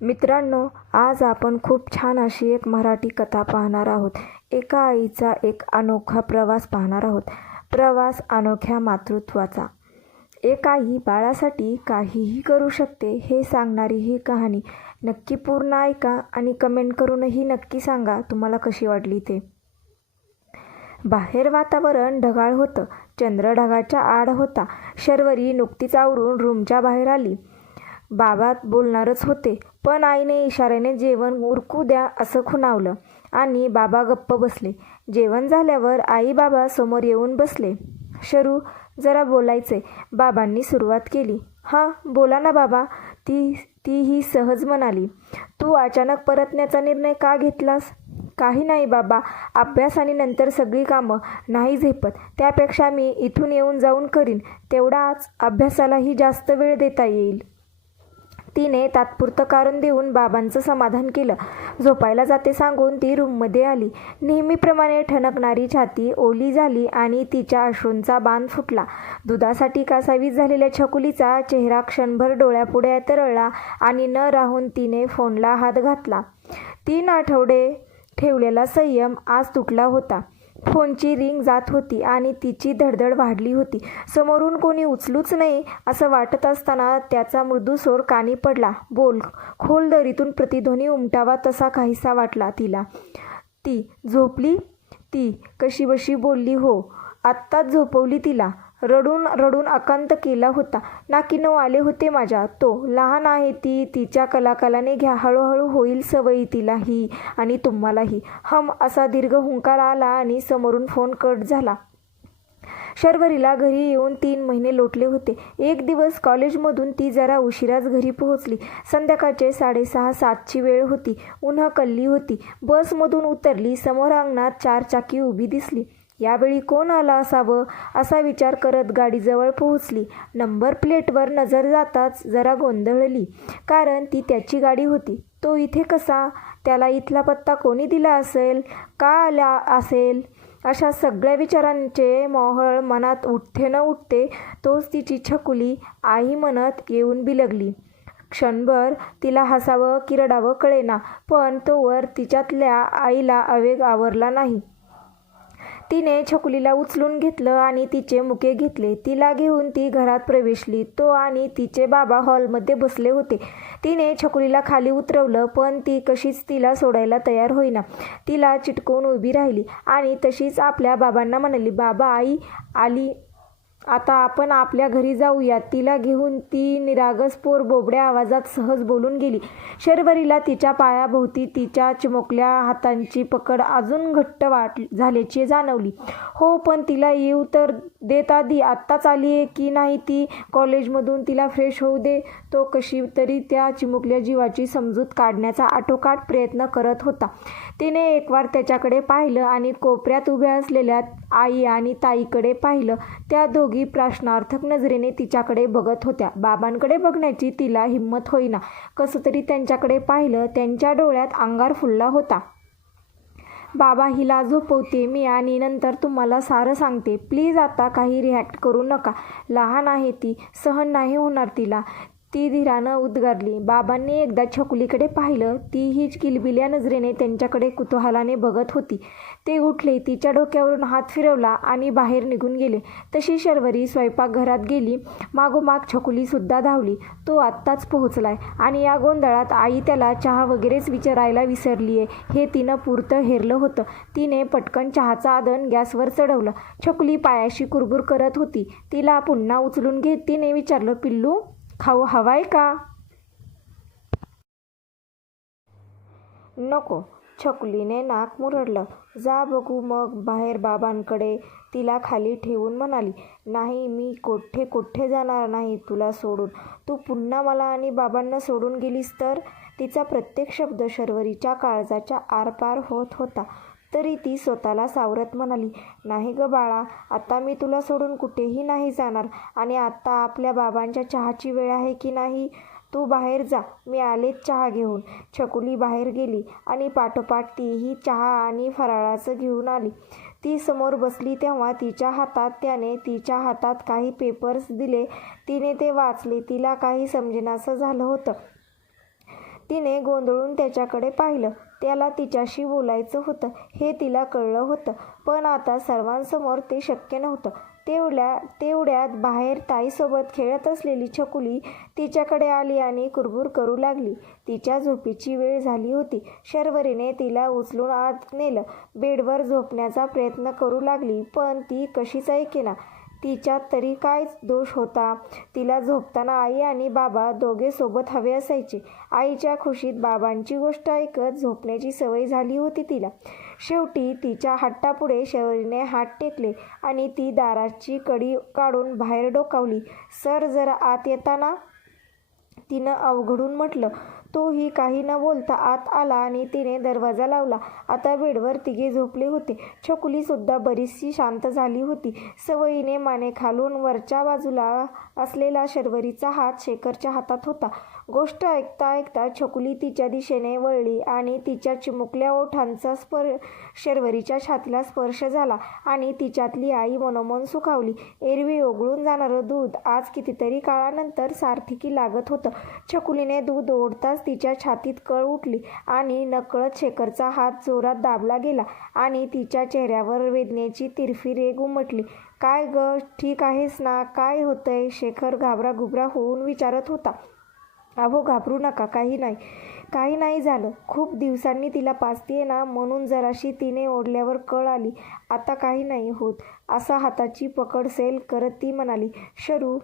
मित्रांनो, आज आपण खूप छान अशी एक मराठी कथा पाहणार आहोत. एका आईचा एक अनोखा प्रवास पाहणार आहोत. प्रवास अनोख्या मातृत्वाचा. एक आई बाळासाठी काहीही करू शकते हे सांगणारी ही कहाणी नक्की पूर्ण ऐका आणि कमेंट करूनही नक्की सांगा तुम्हाला कशी वाटली ते. बाहेर वातावरण ढगाळ होतं. चंद्र ढगाच्या आड होता. शर्वरी नुकतीच आवरून रूमच्या बाहेर आली. बाबा बोलणारच होते, पण आईने इशाऱ्याने जेवण उरकू द्या असं खुणावलं आणि बाबा गप्प बसले. जेवण झाल्यावर आई बाबा समोर येऊन बसले. शरू, जरा बोलायचे, बाबांनी सुरुवात केली. हां, बोला ना बाबा, तीही सहज म्हणाली. तू अचानक परतण्याचा निर्णय का घेतलास? काही नाही बाबा, अभ्यास आणि नंतर सगळी कामं नाही झेपत. त्यापेक्षा मी इथून येऊन जाऊन करीन. तेवढाच अभ्यासालाही जास्त वेळ देता येईल. तिने तात्पुरतं कारण देऊन बाबांचं समाधान केलं. झोपायला जाते सांगून ती रूममध्ये आली. नेहमीप्रमाणे ठणकणारी छाती ओली झाली आणि तिच्या अश्रूंचा बांध फुटला. दुधासाठी कासावीस झालेल्या छकुलीचा चेहरा क्षणभर डोळ्यापुढे तरळला आणि न राहून तिने फोनला हात घातला. 3 आठवडे ठेवलेला संयम आज तुटला होता. फोनची रिंग जात होती आणि तिची धडधड वाढली होती. समोरून कोणी उचलूच नाही असं वाटत असताना त्याचा मृदू स्वर कानी पडला. बोल. खोल दरीतून प्रतिध्वनी उमटावा तसा काहीसा वाटला तिला. ती झोपली? ती कशीबशी बोलली. हो, आत्ताच झोपवली तिला. रडून रडून अकांत केला होता. नाकीनऊ आले होते माझ्या. तो लहान आहे ती, तिच्या कलाकालाने घ्या. हळूहळू होईल सवयी तिलाही आणि तुम्हालाही. असा दीर्घ हुंकार आला आणि समोरून फोन कट झाला. शर्वरीला घरी येऊन 3 महिने लोटले होते. एक दिवस कॉलेजमधून ती जरा उशिराच घरी पोहोचली. संध्याकाळचे 6:30-7ची वेळ होती. उन्हकल्ली होती. बसमधून उतरली. समोर अंगणात 4 चाकी उभी दिसली. यावेळी कोण आला असावं असा विचार करत गाडीजवळ पोहोचली. नंबर प्लेटवर नजर जाताच जरा गोंधळली, कारण ती त्याची गाडी होती. तो इथे कसा? त्याला इथला पत्ता कोणी दिला असेल? का आला असेल? अशा सगळ्या विचारांचे मोहळ मनात उठते न उठते तोच तिची छकुली आई म्हणत येऊन बिलगली. क्षणभर तिला हसावं की रडावं कळेना, पण तोवर तिच्यातल्या आईला आवेग आवरला नाही. तिने छकुलीला उचलून घेतलं आणि तिचे मुके घेतले. तिला घेऊन ती घरात प्रवेशली. तो आणि तिचे बाबा हॉलमध्ये बसले होते. तिने छकुलीला खाली उतरवलं, पण ती कशीच तिला सोडायला तयार होईना. तिला चिटकवून उभी राहिली आणि तशीच आपल्या बाबांना म्हणाली, बाबा, आई आली, आता आपण आपल्या घरी जाऊया. तिला घेऊन ती निरागस पोर बोबड्या आवाजात सहज बोलून गेली. शर्वरीला तिच्या पायाभोवती तिच्या चिमुकल्या हातांची पकड अजून घट्ट झाल्याची जाणवली. हो, पण तिला येऊ तर देत आधी. आत्ताच आली आहे की नाही ती कॉलेजमधून, तिला फ्रेश होऊ दे. तो कशी तरी त्या चिमुकल्या जीवाची समजूत काढण्याचा आटोकाट प्रयत्न करत होता. तिने एकवार त्याच्याकडे पाहिलं आणि कोपऱ्यात उभ्या असलेल्या आई आणि ताईकडे पाहिलं. त्या दोघी प्रश्नार्थक नजरेने तिच्याकडे बघत होत्या. बाबांकडे बघण्याची तिला हिंमत होईना. कसं तरी त्यांच्याकडे पाहिलं. त्यांच्या डोळ्यात अंगार फुलला होता. बाबा, हिला झोपवते मी आणि नंतर तुम्हाला सारं सांगते. प्लीज आता काही रिॲक्ट करू नका. लहान आहे ती, सहन नाही होणार तिला, ती धीरानं उद्गारली. बाबांनी एकदा छकुलीकडे पाहिलं. तीही किलबिल्या नजरेने त्यांच्याकडे कुतूहलाने बघत होती. ते उठले, तिच्या डोक्यावरून हात फिरवला आणि बाहेर निघून गेले. तशी शर्वरी स्वयंपाकघरात गेली. मागोमाग छकुलीसुद्धा धावली. तो आत्ताच पोहोचलाय आणि या गोंधळात आई त्याला चहा वगैरेच विचारायला विसरलीये हे तिनं पुरतं हेरलं होतं. तिने पटकन चहाचा आदन गॅसवर चढवलं. छकुली पायाशी कुरबुर करत होती. तिला पुन्हा उचलून घेत तिने विचारलं, पिल्लू, खाऊ हवाय का? नको. छकुलीने नाक मुरडलं. जा बघू मग बाहेर बाबांकडे. तिला खाली ठेवून म्हणाली, नाही, मी कोठे जाणार नाही तुला सोडून. तू पुन्हा मला आणि बाबांना सोडून गेलीस तर? तिचा प्रत्येक शब्द शर्वरीच्या काळजाच्या आरपार होत होता. तरी ती स्वतःला सावरत म्हणाली, नाही ग बाळा, आता मी तुला सोडून कुठेही नाही जाणार. आणि आता आपल्या बाबांच्या चहाची वेळ आहे की नाही? तू बाहेर जा, मी आलेच चहा घेऊन. छकुली बाहेर गेली आणि पाठोपाठ तीही चहा आणि फराळाचं घेऊन आली. ती समोर बसली तेव्हा त्याने तिच्या हातात काही पेपर्स दिले. तिने ते वाचले. तिला काही समजेनासं झालं होतं. तिने गोंधळून त्याच्याकडे पाहिलं. त्याला तिच्याशी बोलायचं होतं हे तिला कळलं होतं, पण आता सर्वांसमोर ते शक्य नव्हतं. तेवढ्यात बाहेर ताईसोबत खेळत असलेली छकुली तिच्याकडे आली आणि कुरबुर करू लागली. तिच्या झोपेची वेळ झाली होती. शर्वरीने तिला उचलून आत नेलं. बेडवर झोपण्याचा प्रयत्न करू लागली, पण ती कशीच ऐकेना. तिच्यात तरी काय दोष होता? तिला झोपताना आई आणि बाबा दोघे सोबत हवे असायचे. आईच्या खुशीत बाबांची गोष्ट ऐकत झोपण्याची सवय झाली होती तिला. शेवटी तिच्या हट्टापुढे शर्वरीने हात टेकले आणि ती दाराची कडी काढून बाहेर डोकावली. सर, जरा आत येता ना? तिनं अवघडून म्हटलं. तोही काही न बोलता आत आला आणि तिने दरवाजा लावला. आता बेडवर तिघे झोपले होते. छकुलीसुद्धा बरीचशी शांत झाली होती. सवयीने मानेखालून वरच्या बाजूला असलेला शर्वरीचा हात शेखरच्या हातात होता. गोष्ट ऐकता ऐकता छकुली तिच्या दिशेने वळली आणि तिच्या चिमुकल्या ओठांचा शर्वरीच्या छातीला स्पर्श झाला आणि तिच्यातली आई मनोमन सुखावली. एरवी ओघळून जाणारं दूध आज कितीतरी काळानंतर सारथिकी लागत होतं. छकुलीने दूध ओढताच तिच्या छातीत कळ उठली आणि नकळत शेखरचा हात जोरात दाबला गेला आणि तिच्या चेहऱ्यावर वेदनेची तिरफी रेघ उमटली. काय ग, ठीक आहेस ना? काय होतंय? शेखर घाबराघुबरा होऊन विचारत होता. अहो, घाबरू नका, काही नाही झालं. खूप दिवसांनी तिला पाजतेय ना, म्हणून जराशी तिने ओढल्यावर कळ आली. आता काही नाही होत, असा हाताची पकड सैल करत ती म्हणाली. शरू,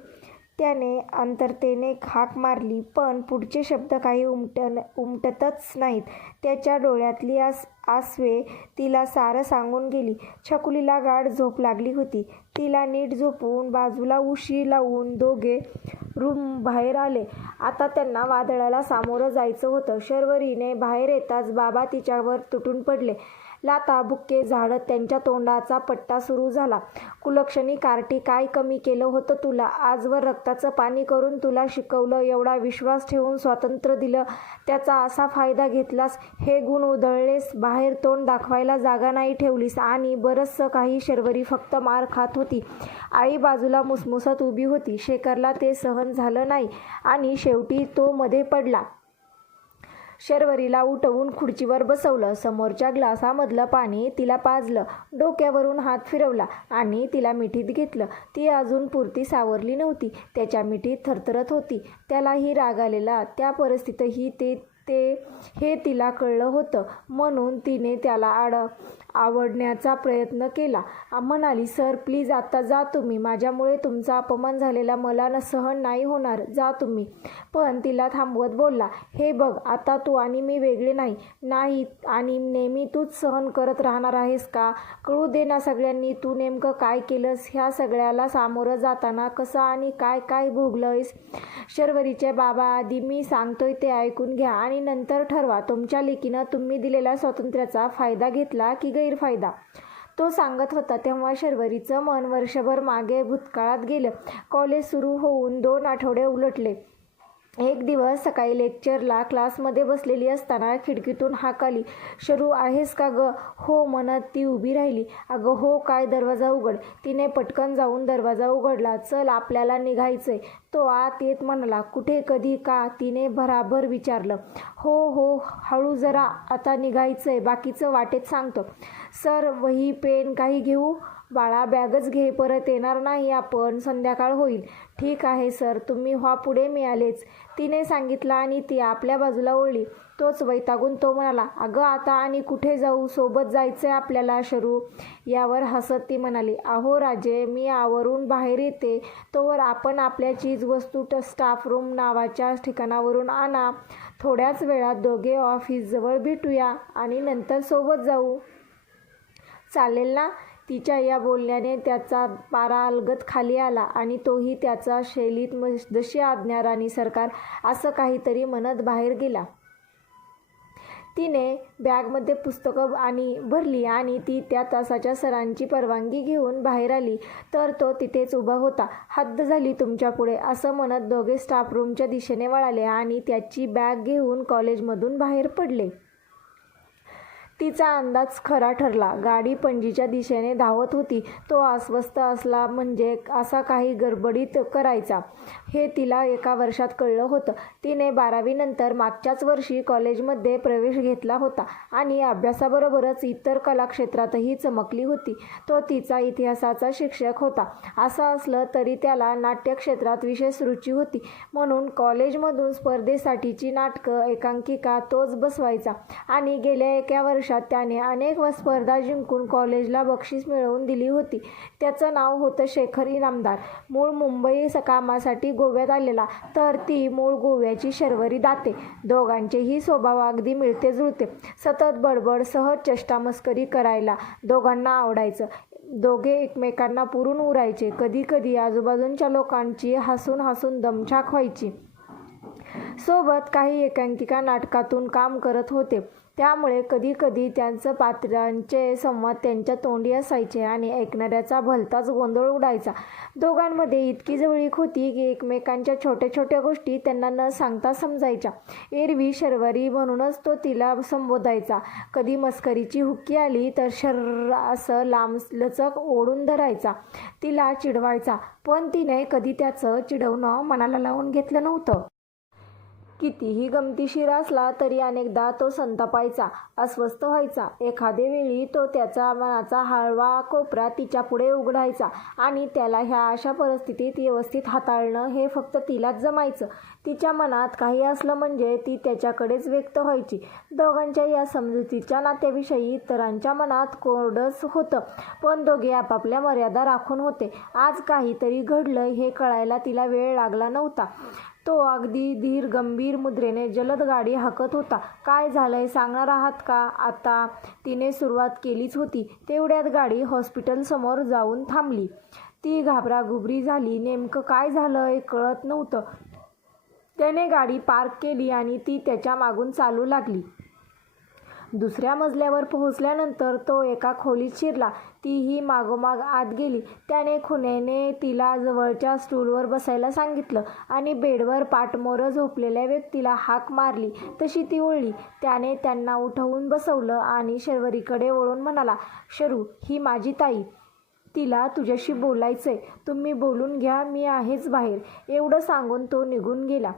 त्याने अंतरतेने हाक मारली, पण पुढचे शब्द काही उमटतच नाहीत. त्याच्या डोळ्यातली आसवे तिला सारं सांगून गेली. छकुलीला गाढ झोप लागली होती. तिला नीट झोपवून बाजूला उशी लावून दोघे रूम बाहेर आले. आता त्यांना वादळाला सामोरं जायचं होतं. शर्वरीने बाहेर येताच बाबा तिच्यावर तुटून पडले. लाथा बुक्के झाडत त्यांच्या तोंडाचा पट्टा सुरू झाला. कुलक्षणी कार्टी, काय कमी केलं होतं तुला? आजवर रक्ताचं पाणी करून तुला शिकवलं, एवढा विश्वास ठेवून स्वातंत्र्य दिलं, त्याचा असा फायदा घेतलास, हे गुण उधळलेस, बाहेर तोंड दाखवायला जागा नाही ठेवलीस आणि बरंचसं काही. शर्वरी फक्त मार खात होती. आई बाजूला मुसमुसत उभी होती. शेखरला ते सहन झालं नाही आणि शेवटी तो मध्ये पडला. शर्वरीला उठवून खुर्चीवर बसवलं. समोरच्या ग्लासामधलं पाणी तिला पाजलं. डोक्यावरून हात फिरवला आणि तिला मिठीत घेतलं. ती अजून पुरती सावरली नव्हती. त्याच्या मिठीत थरथरत होती. त्यालाही राग आलेला. त्या परिस्थितीतही हे तिला कळलं होतं, म्हणून तिने त्याला आवडण्याचा प्रयत्न केला. म्हणाली, सर प्लीज, आता जा तुम्ही. माझ्यामुळे तुमचा अपमान झालेला मला सहन नाही होणार. जा तुम्ही. पण तिला थांबवत बोलला, हे बघ, आता तू आणि मी वेगळे नाही आणि नेहमी तूच सहन करत राहणार आहेस का? कळू दे ना सगळ्यांनी, तू नेमकं काय केलंस? ह्या सगळ्याला सामोरं जाताना कसं आणि काय भोगलंयस? शर्वरीचे बाबा, आधी मी सांगतोय ते ऐकून घ्या आणि नंतर ठरवा. तुमच्या लेकीनं तुम्ही दिलेल्या स्वातंत्र्याचा फायदा घेतला की गैरफायदा? तो सांगत होता तेव्हा शर्वरीचं मन वर्षभर मागे भूतकाळात गेलं. कॉलेज सुरू होऊन 2 आठवडे उलटले. एक दिवस सकाळी लेक्चरला क्लासमध्ये बसलेली असताना खिडकीतून हाक आली. शरू, आहेस का ग? हो म्हणत ती उभी राहिली. अगं हो काय, दरवाजा उघड. तिने पटकन जाऊन दरवाजा उघडला. चल, आपल्याला निघायचंय. तो आत येत म्हणाला. कुठे, कधी, का? तिने भराभर विचारलं. हो, हळू जरा, आता निघायचंय, बाकीचं वाटेत सांगतो. सर, वही पेन काही घेऊ? बाळा, बॅगच घे, परत येणार नाही आपण, संध्याकाळ होईल. ठीक आहे सर, तुम्ही व्हा पुढे, मी आलेच, तिने सांगितलं आणि ती आपल्या बाजूला ओढली. तोच वैतागून तो म्हणाला, अगं आता आणि कुठे जाऊ? सोबत जायचंय आपल्याला शरू. यावर हसत ती म्हणाली, अहो राजे, मी आवरून बाहेर येते, तोवर आपण आपल्या चीजवस्तू स्टाफ रूम नावाच्या ठिकाणावरून आणा. थोड्याच वेळात दोघे ऑफिसजवळ भेटूया आणि नंतर सोबत जाऊ. चालेल ना? तिच्या या बोलण्याने त्याचा पारा अलगद खाली आला आणि तोही त्याचा शैलीत जशी आज्ञा राणी सरकार असं काहीतरी म्हणत बाहेर गेला. तिने बॅगमध्ये पुस्तकं भरली आणि ती त्या तासाच्या सरांची परवानगी घेऊन बाहेर आली तर तो तिथेच उभा होता. हद्द झाली तुमच्यापुढे, असं म्हणत दोघे स्टाफ रूमच्या दिशेने वळाले आणि त्याची बॅग घेऊन कॉलेजमधून बाहेर पडले. तिचा अंदाज खरा ठरला. गाडी पणजीच्या दिशेने धावत होती. तो अस्वस्थ असला म्हणजे असा काही गडबडीत करायचा हे तिला एका वर्षात कळलं होतं. तिने 12वी नंतर मागच्याच वर्षी कॉलेजमध्ये प्रवेश घेतला होता आणि अभ्यासाबरोबरच इतर कलाक्षेत्रातही चमकली होती. तो तिचा इतिहासाचा शिक्षक होता. असं असलं तरी त्याला नाट्यक्षेत्रात विशेष रुची होती, म्हणून कॉलेजमधून स्पर्धेसाठीची नाटकं, एकांकिका तोच बसवायचा आणि गेल्या एका वर्षात त्याने अनेक स्पर्धा जिंकून कॉलेजला बक्षीस मिळवून दिली होती. त्याचं नाव होतं शेखर इनामदार. मूळ मुंबई कामासाठी गोव्यात आलेला, तर ती मूळ गोव्याची शर्वरी दाते. दोघांचेही स्वभाव अगदी मिळते जुळते. सतत बडबड, सहज चेष्टामस्करी करायला दोघांना आवडायचं. दोघे एकमेकांना पुरून उरायचे. कधी कधी आजूबाजूच्या लोकांची हसून हसून दमछाक व्हायची. सोबत काही एकांकिका नाटकातून काम करत होते, त्यामुळे कधी कधी त्यांचं पात्रांचे संवाद त्यांच्या तोंडी असायचे आणि ऐकणाऱ्याचा भलताच गोंधळ उडायचा. दोघांमध्ये इतकी जवळीक होती की एकमेकांच्या छोट्या छोट्या गोष्टी त्यांना न सांगता समजायच्या. एरवी शर्वरी म्हणूनच तो तिला संबोधायचा. कधी मस्करीची हुक्की आली तर शर्र असं लांबलचक ओढून धरायचा. तिला चिडवायचा, पण तिने कधी त्याचं चिडवणं मनाला लावून घेतलं नव्हतं. कितीही गमतीशीर असला तरी अनेकदा तो संतापायचा, अस्वस्थ व्हायचा. एखादे वेळी तो त्याचा मनाचा हळवा कोपरा तिच्यापुढे उघडायचा आणि त्याला ह्या अशा परिस्थितीत व्यवस्थित हाताळणं हे फक्त तिलाच जमायचं. तिच्या मनात काही असलं म्हणजे ती त्याच्याकडेच व्यक्त व्हायची. दोघांच्या या समजुतीच्या नात्याविषयी इतरांच्या मनात कोडच होतं, पण दोघे आपापल्या मर्यादा राखून होते. आज काहीतरी घडलं हे कळायला तिला वेळ लागला नव्हता. तो अगदी धीर गंभीर मुद्रेने जलद गाडी हाकत होता. काय झालंय, सांगणार आहात का? आता तिने सुरुवात केलीच होती. तेवढ्यात गाडी हॉस्पिटलसमोर जाऊन थांबली. ती घाबराघुबरी झाली. नेमकं काय झालंय कळत नव्हतं. त्याने गाडी पार्क केली आणि ती त्याच्या मागून चालू लागली. दुसऱ्या मजल्यावर पोहोचल्यानंतर तो एका खोलीत शिरला. तीही मागोमाग आत गेली. त्याने खुणेने तिला जवळच्या स्टूलवर बसायला सांगितलं आणि बेडवर पाठमोरं झोपलेल्या व्यक्तीला हाक मारली तशी ती वळली. त्याने त्यांना उठवून बसवलं आणि शर्वरीकडे वळून म्हणाला, शरू, ही माझी ताई. तिला तुझ्याशी बोलायचंय. तुम्ही बोलून घ्या, मी आहेच बाहेर. एवढं सांगून तो निघून गेला.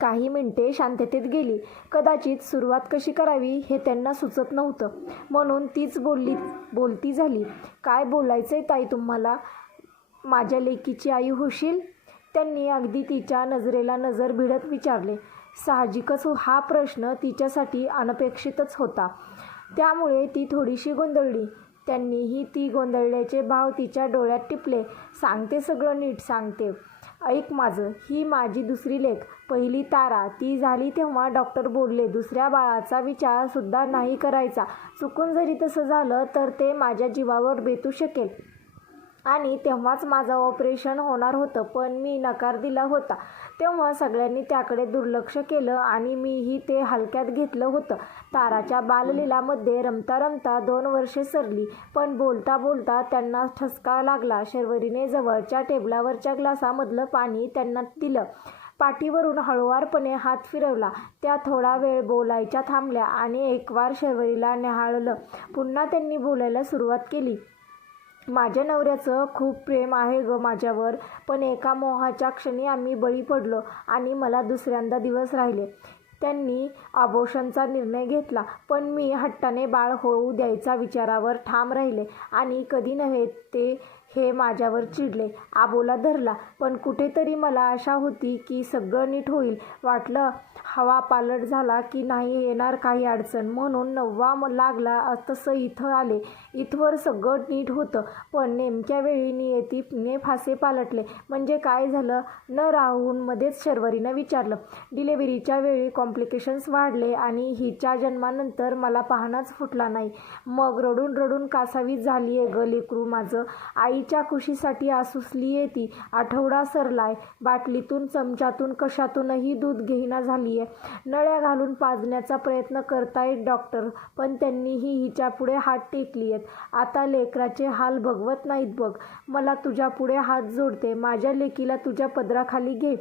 काही मिनिटे शांततेत गेली. कदाचित सुरुवात कशी करावी हे त्यांना सुचत नव्हतं, म्हणून तीच बोलती झाली. काय बोलायचंय ताई तुम्हाला? माझ्या लेकीची आई होशील? त्यांनी अगदी तिच्या नजरेला नजर भिडत विचारले. साहजिकच हा प्रश्न तिच्यासाठी अनपेक्षितच होता, त्यामुळे ती थोडीशी गोंधळली. त्यांनीही ती गोंधळल्याचे भाव तिच्या डोळ्यात टिपले. सांगते, सगळं नीट सांगते. ऐक माझं, ही माझी दुसरी लेक, पहिली तारा. ती झाली तेव्हा डॉक्टर बोलले दुसऱ्या बाळाचा विचार सुद्धा नाही करायचा. चुकून जरी तसं झालं तर ते माझ्या जीवावर बेतू शकेल आणि तेव्हाच माझं ऑपरेशन होणार होतं, पण मी नकार दिला होता. तेव्हा सगळ्यांनी त्याकडे दुर्लक्ष केलं आणि मीही ते हलक्यात घेतलं होतं. ताराच्या बाललीलामध्ये रमता रमता 2 वर्षे सरली, पण बोलता बोलता त्यांना ठसका लागला. शर्वरीने जवळच्या टेबलावरच्या ग्लासामधलं पाणी त्यांना दिलं. पाठीवरून हळुवारपणे हात फिरवला. त्या थोडा वेळ बोलायच्या थांबल्या आणि एकवार शर्वरीला न्याहाळलं. पुन्हा त्यांनी बोलायला सुरुवात केली. माझ्या नवऱ्याचं खूप प्रेम आहे ग माझ्यावर, पण एका मोहाच्या क्षणी आम्ही बळी पडलो आणि मला दुसऱ्यांदा दिवस राहिले. त्यांनी अबॉर्शनचा निर्णय घेतला, पण मी हट्टाने बाळ होऊ द्यायचा विचारावर ठाम राहिले आणि कधी नव्हे ते हे माझ्यावर चिडले. आबोला धरला, पण कुठेतरी मला आशा होती की सगळं नीट होईल. वाटलं हवा पालट झाला की नाही येणार काही अडचण, म्हणून 9वा लागला तसं इथं आले. इथवर सगळं नीट होतं, पण नेमक्या वेळी नियतीने फासे पालटले. म्हणजे काय झालं? न राहून मध्येच शर्वरीनं विचारलं. डिलिव्हरीच्या वेळी कॉम्प्लिकेशन्स वाढले आणि हिच्या जन्मानंतर मला पाहणाच फुटला नाही. मग रडून रडून कासावीस झालीये ग लेकरू माझं. आईच्या खुशीसाठी आसुसलीये ती. आठवडा सरलाय. बाटलीतून चमच्यातून कशातूनही दूध घेईना झालीये. नळ्या घालून पाजण्याचा प्रयत्न करतायत डॉक्टर, पण त्यांनीही हिच्या पुढे हात टेकलीयत. आता लेकराचे हाल भगवत नाहीत बघ. मला तुझ्या पुढे हात जोडते. माझ्या लेकीला तुझ्या पदराखाली घे.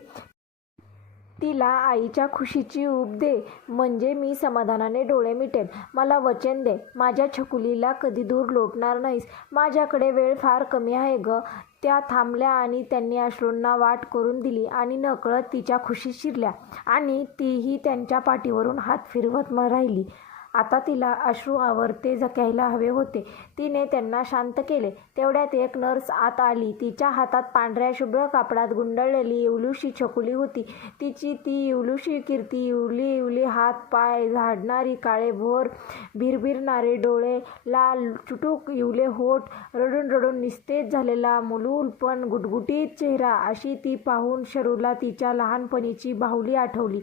तिला आईच्या खुशीची ऊब दे, म्हणजे मी समाधानाने डोळे मिटेन. मला वचन दे, माझ्या छकुलीला कधी दूर लोटणार नाहीस. माझ्याकडे वेळ फार कमी आहे ग. त्या थांबल्या आणि त्यांनी अश्रूंना वाट करून दिली आणि नकळत तिच्या खुशीत शिरल्या आणि तीही त्यांच्या पाठीवरून हात फिरवत राहिली. आता तिला अश्रू आवर्ते झकायला हवे होते. तिने त्यांना शांत केले. तेवढ्यात एक नर्स आत आली. तिच्या हातात पांढऱ्या शुभ्र कापडात गुंडळलेली इवलूशी छकुली होती. तिची ती इवलूशी कीर्ती, इवली इवली हात पाय, झाडणारी काळेभोर भिरभिरणारे डोळे, लाल चुटूक इवले होठ, रडून रडून निस्तेज झालेला मुलूल पण गुटगुटीत चेहरा, अशी ती पाहून शरूला तिच्या लहानपणीची बाहुली आठवली.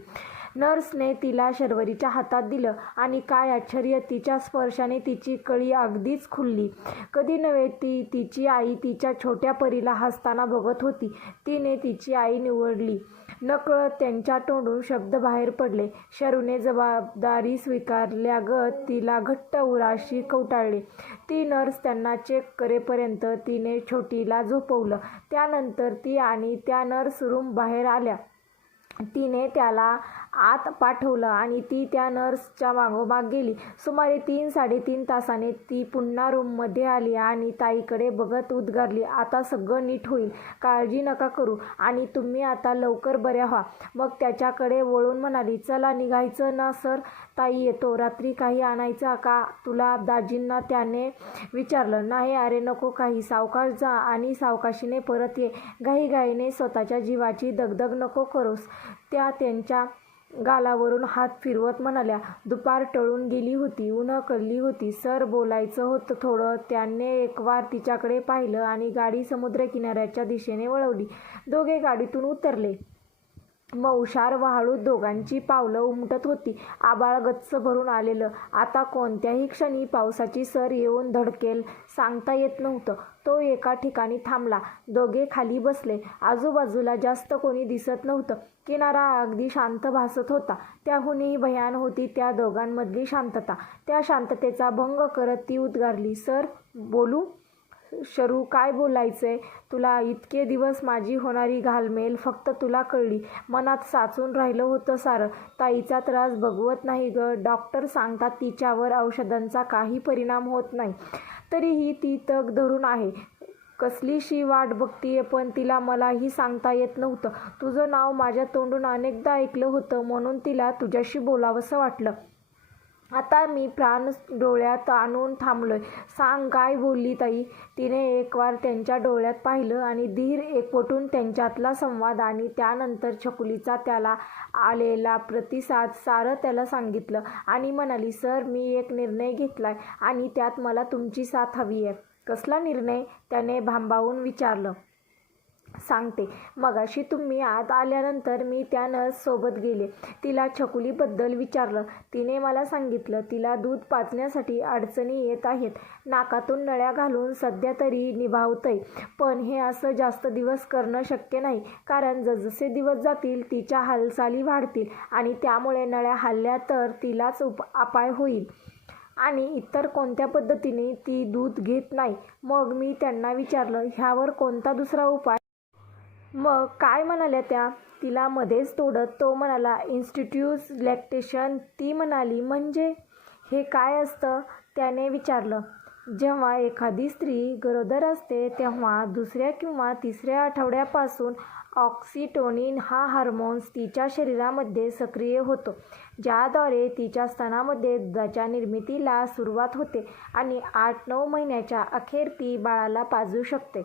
नर्सने तिला शर्वरीच्या हातात दिलं आणि काय आश्चर्य, तिच्या स्पर्शाने तिची कळी अगदीच खुलली. कधी नव्हे तिची आई तिच्या छोट्या परीला हसताना बघत होती. तिने तिची आई निवडली. नकळत त्यांच्या तोंडून शब्द बाहेर पडले. शरूने जबाबदारी स्वीकारल्यागत तिला घट्ट उराशी कवटाळले. ती नर्स त्यांना चेक करेपर्यंत तिने छोटीला झोपवलं. त्यानंतर ती आणि त्या नर्स रूम बाहेर आल्या. तिने त्याला आत पाठवलं आणि ती त्या नर्सच्या मागोमाग गेली. सुमारे 3-3.5 तासाने ती पुन्हा रूममध्ये आली आणि ताईकडे बघत उद्गारली, आता सगळं नीट होईल, काळजी नका करू आणि तुम्ही आता लवकर बऱ्या व्हा. मग त्याच्याकडे वळून म्हणाली, चला निघायचं ना सर? ताई येतो. रात्री काही आणायचं का तुला? दाजींना त्याने विचारलं. नाही अरे नको काही, सावकाश जा आणि सावकाशीने परत ये. घाईघाईने स्वतःच्या जीवाची दगदग नको करोस. त्या त्यांच्या गालावरून हात फिरवत म्हणाल्या, दुपार टळून गेली होती, ऊन कळली होती. सर बोलायचं होतं थोडं. त्याने एकवार तिच्याकडे पाहिलं आणि गाडी समुद्रकिनाऱ्याच्या दिशेने वळवली. दोघे गाडीतून उतरले. मौशार वाळूत दोघांची पावलं उमटत होती. आभाळ गच्च भरून आलेलं. आता कोणत्याही क्षणी पावसाची सर येऊन धडकेल सांगता येत नव्हतं. तो एका ठिकाणी थांबला. दोघे खाली बसले. आजूबाजूला जास्त कोणी दिसत नव्हतं. किनारा अगदी शांत भासत होता. त्याहूनही भयान होती त्या दोघांमधली शांतता. त्या शांततेचा भंग करत ती उद्गारली, सर बोलू? शरू, काय बोलायचंय तुला? इतके दिवस माझी होणारी घालमेल फक्त तुला कळली. मनात साचून राहिलं होतं सारं. ताईचा त्रास बघवत नाही ग. डॉक्टर सांगतात तिच्यावर औषधांचा काही परिणाम होत नाही. तरीही ती तग धरून आहे. कसलीशी वाट बघतीये, पण तिला मलाही सांगता येत नव्हतं. तुझं नाव माझ्या तोंडून अनेकदा ऐकलं होतं, म्हणून तिला तुझ्याशी बोलावंसं वाटलं. आता मी प्राण डोळ्यात आणून थांबलोय. सांग, काय बोलली ताई? तिने एकवार त्यांच्या डोळ्यात पाहिलं आणि धीर एकवटून त्यांच्यातला संवाद आणि त्यानंतर छकुलीचा त्याला आलेला प्रतिसाद सारं त्याला सांगितलं आणि म्हणाली, सर मी एक निर्णय घेतलाय आणि त्यात मला तुमची साथ हवी आहे. कसला निर्णय? त्याने भांबावून विचारलं. सांगते. मगाशी तुम्ही आत आल्यानंतर मी त्या नर्स सोबत गेले. तिला छकुलीबद्दल विचारलं. तिने मला सांगितलं तिला दूध पाजण्यासाठी अडचणी येत आहेत. नाकातून नळ्या घालून सध्या तरी निभावतंय, पण हे असं जास्त दिवस करणं शक्य नाही, कारण जसजसे दिवस जातील तिच्या हालचाली वाढतील आणि त्यामुळे नळ्या हलल्या तर तिलाच अपाय होईल आणि इतर कोणत्या पद्धतीने ती दूध घेत नाही. मग मी त्यांना विचारलं, ह्यावर कोणता दुसरा उपाय? मग काय म्हणाल्या त्या? तिला मध्येच तोडत तो म्हणाला, इन्स्टिट्यूस लॅक्टेशन. ती म्हणाली, म्हणजे हे काय असतं? त्याने विचारलं. जेव्हा एखादी स्त्री गरोदर असते तेव्हा 2ऱ्या किंवा 3ऱ्या आठवड्यापासून ऑक्सिटोसिन हा हार्मोन्स तिच्या शरीरामध्ये सक्रिय होतो, ज्याद्वारे तिच्या स्तनामध्ये दुधाच्या निर्मितीला सुरुवात होते आणि 8-9 महिन्याच्या अखेर ती बाळाला पाजू शकते.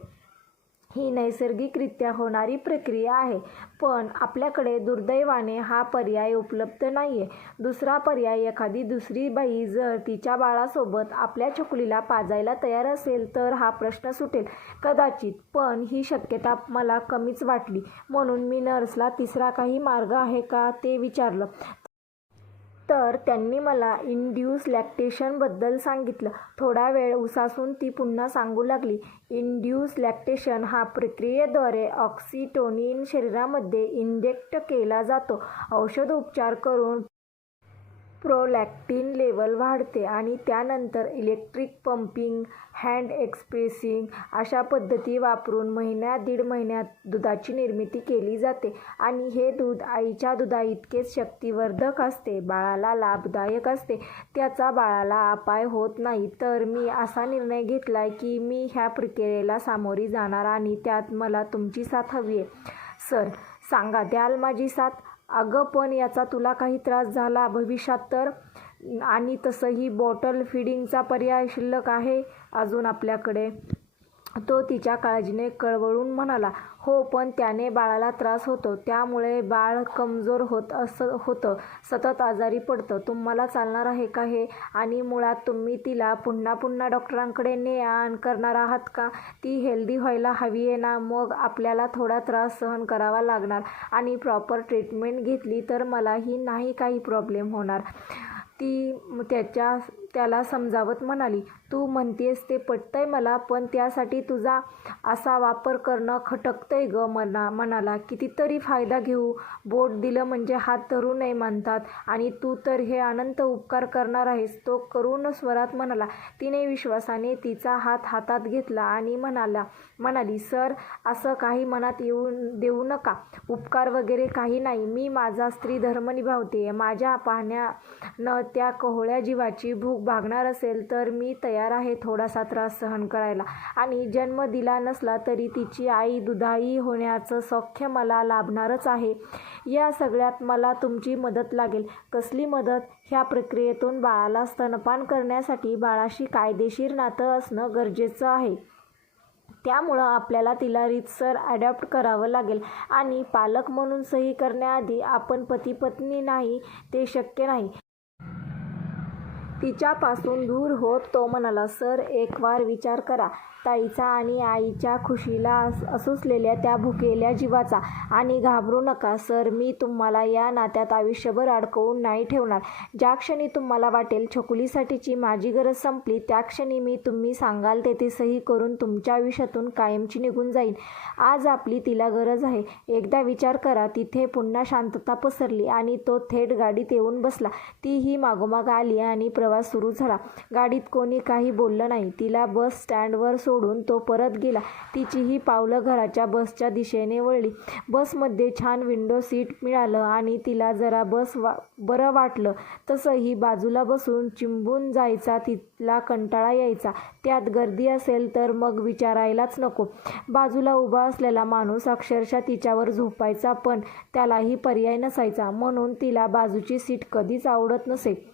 ही नैसर्गिकरित्या होणारी प्रक्रिया आहे, पण आपल्याकडे दुर्दैवाने हा पर्याय उपलब्ध नाहीये. दुसरा पर्याय, एखादी दुसरी बाई जर तिच्या बाळासोबत आपल्या छकुलीला पाजायला तयार असेल तर हा प्रश्न सुटेल. कदाचित, पण ही शक्यता मला कमीच वाटली. म्हणून मी नर्सला तिसरा काही मार्ग आहे का ते विचारलं. तर त्यांनी मला इंड्यूस लॅक्टेशनबद्दल सांगितलं. थोडा वेळ उसासून ती पुन्हा सांगू लागली, इंड्यूस लॅक्टेशन हा प्रक्रियेद्वारे ऑक्सिटोसिन शरीरामध्ये इंजेक्ट केला जातो. औषधोपचार करून प्रोलॅक्टिन लेवल वाढते आणि त्यानंतर इलेक्ट्रिक पंपिंग, हँड एक्सप्रेसिंग अशा पद्धती वापरून दीड महिन्यात दुधाची निर्मिती केली जाते आणि हे दूध आईच्या दुधाइतकेच शक्तिवर्धक असते, बाळाला लाभदायक असते, त्याचा बाळाला अपाय होत नाही. तर मी असा निर्णय घेतलाय की मी ह्या प्रक्रियेला सामोरी जाणार आणि त्यात मला तुमची साथ हवी आहे. सर, सांगा, द्याल माझी साथ? अगं पण याचा तुला काही त्रास झाला भविष्यात तर? आणि तसंही बॉटल फिडिंगचा पर्याय शिल्लक आहे अजून आपल्याकडे. तो तिच्या काळजीने कळवळून म्हणाला. हो, पण त्याने बाळाला त्रास होतो, त्यामुळे बाळ कमजोर होतं, सतत आजारी पडतं. तुम्हाला चालणार आहे का हे? आणि मुळात तुम्ही तिला पुन्हा पुन्हा डॉक्टरांकडे ने-आण करणार आहात का? ती हेल्दी व्हायला हवी आहे ना? मग आपल्याला थोडा त्रास सहन करावा लागणार आणि प्रॉपर ट्रीटमेंट घेतली तर मलाही नाही काही प्रॉब्लेम होणार. ती त्याला समजावत म्हणाली. तू म्हणतेस ते पटतंय मला, पण त्यासाठी तुझा असा वापर करणं खटकतंय ग. मनाला कितीतरी फायदा घेऊ. बोट दिलं म्हणजे हात धरू नये म्हणतात आणि तू तर हे अनंत उपकार करणार आहेस. तो करुण स्वरात म्हणाला. तिने विश्वासाने तिचा हात हातात घेतला आणि म्हणाली, सर, असं काही मनात देऊ नका. उपकार वगैरे काही नाही. मी माझा स्त्री धर्म निभावते. माझ्या पाहण्यानं त्या कोवळ्या जीवाची भूक भागणार असेल तर मी तयार आहे थोडासा त्रास सहन करायला. आणि जन्म दिला नसला तरी तिची आई दुधाई होण्याचं सौख्य मला लाभणारच आहे. या सगळ्यात मला तुमची मदत लागेल. कसली मदत? ह्या प्रक्रियेतून बाळाला स्तनपान करण्यासाठी बाळाशी कायदेशीर नातं असणं गरजेचं आहे. त्यामुळं आपल्याला तिला रीतसर अडॉप्ट करावं लागेल आणि पालक म्हणून सही करण्याआधी आपण पती-पत्नी नाही, ते शक्य नाही. तिच्यापासून दूर होत तो म्हणाला. सर, एक वार विचार करा ताईचा आणि आईच्या खुशीला असुसलेल्या त्या भुकेल्या जीवाचा. आणि घाबरू नका सर, मी तुम्हाला या नात्यात आयुष्यभर अडकवून नाही ठेवणार. ज्या क्षणी तुम्हाला वाटेल छकुलीसाठीची माझी गरज संपली, त्या क्षणी मी तुम्ही सांगाल तेथे सही करून तुमच्या आयुष्यातून कायमची निघून जाईन. आज आपली तिला गरज आहे. एकदा विचार करा. तिथे पुन्हा शांतता पसरली आणि तो थेट गाडीत येऊन बसला. तीही मागोमाग आली आणि प्रवास सुरू झाला. गाडीत कोणी काही बोललं नाही. तिला बस स्टँडवर सोडून तो परत गेला. तिचीही पावलं घराच्या बसच्या दिशेने वळली. बसमध्ये छान विंडो सीट मिळालं आणि तिला जरा बरं वाटलं. तसंही बाजूला बसून चिंबून जायचा तिला कंटाळा यायचा. त्यात गर्दी असेल तर मग विचारायलाच नको. बाजूला उभा असलेला माणूस अक्षरशः तिच्यावर झोपायचा, पण त्यालाही पर्याय नसायचा, म्हणून तिला बाजूची सीट कधीच आवडत नसे.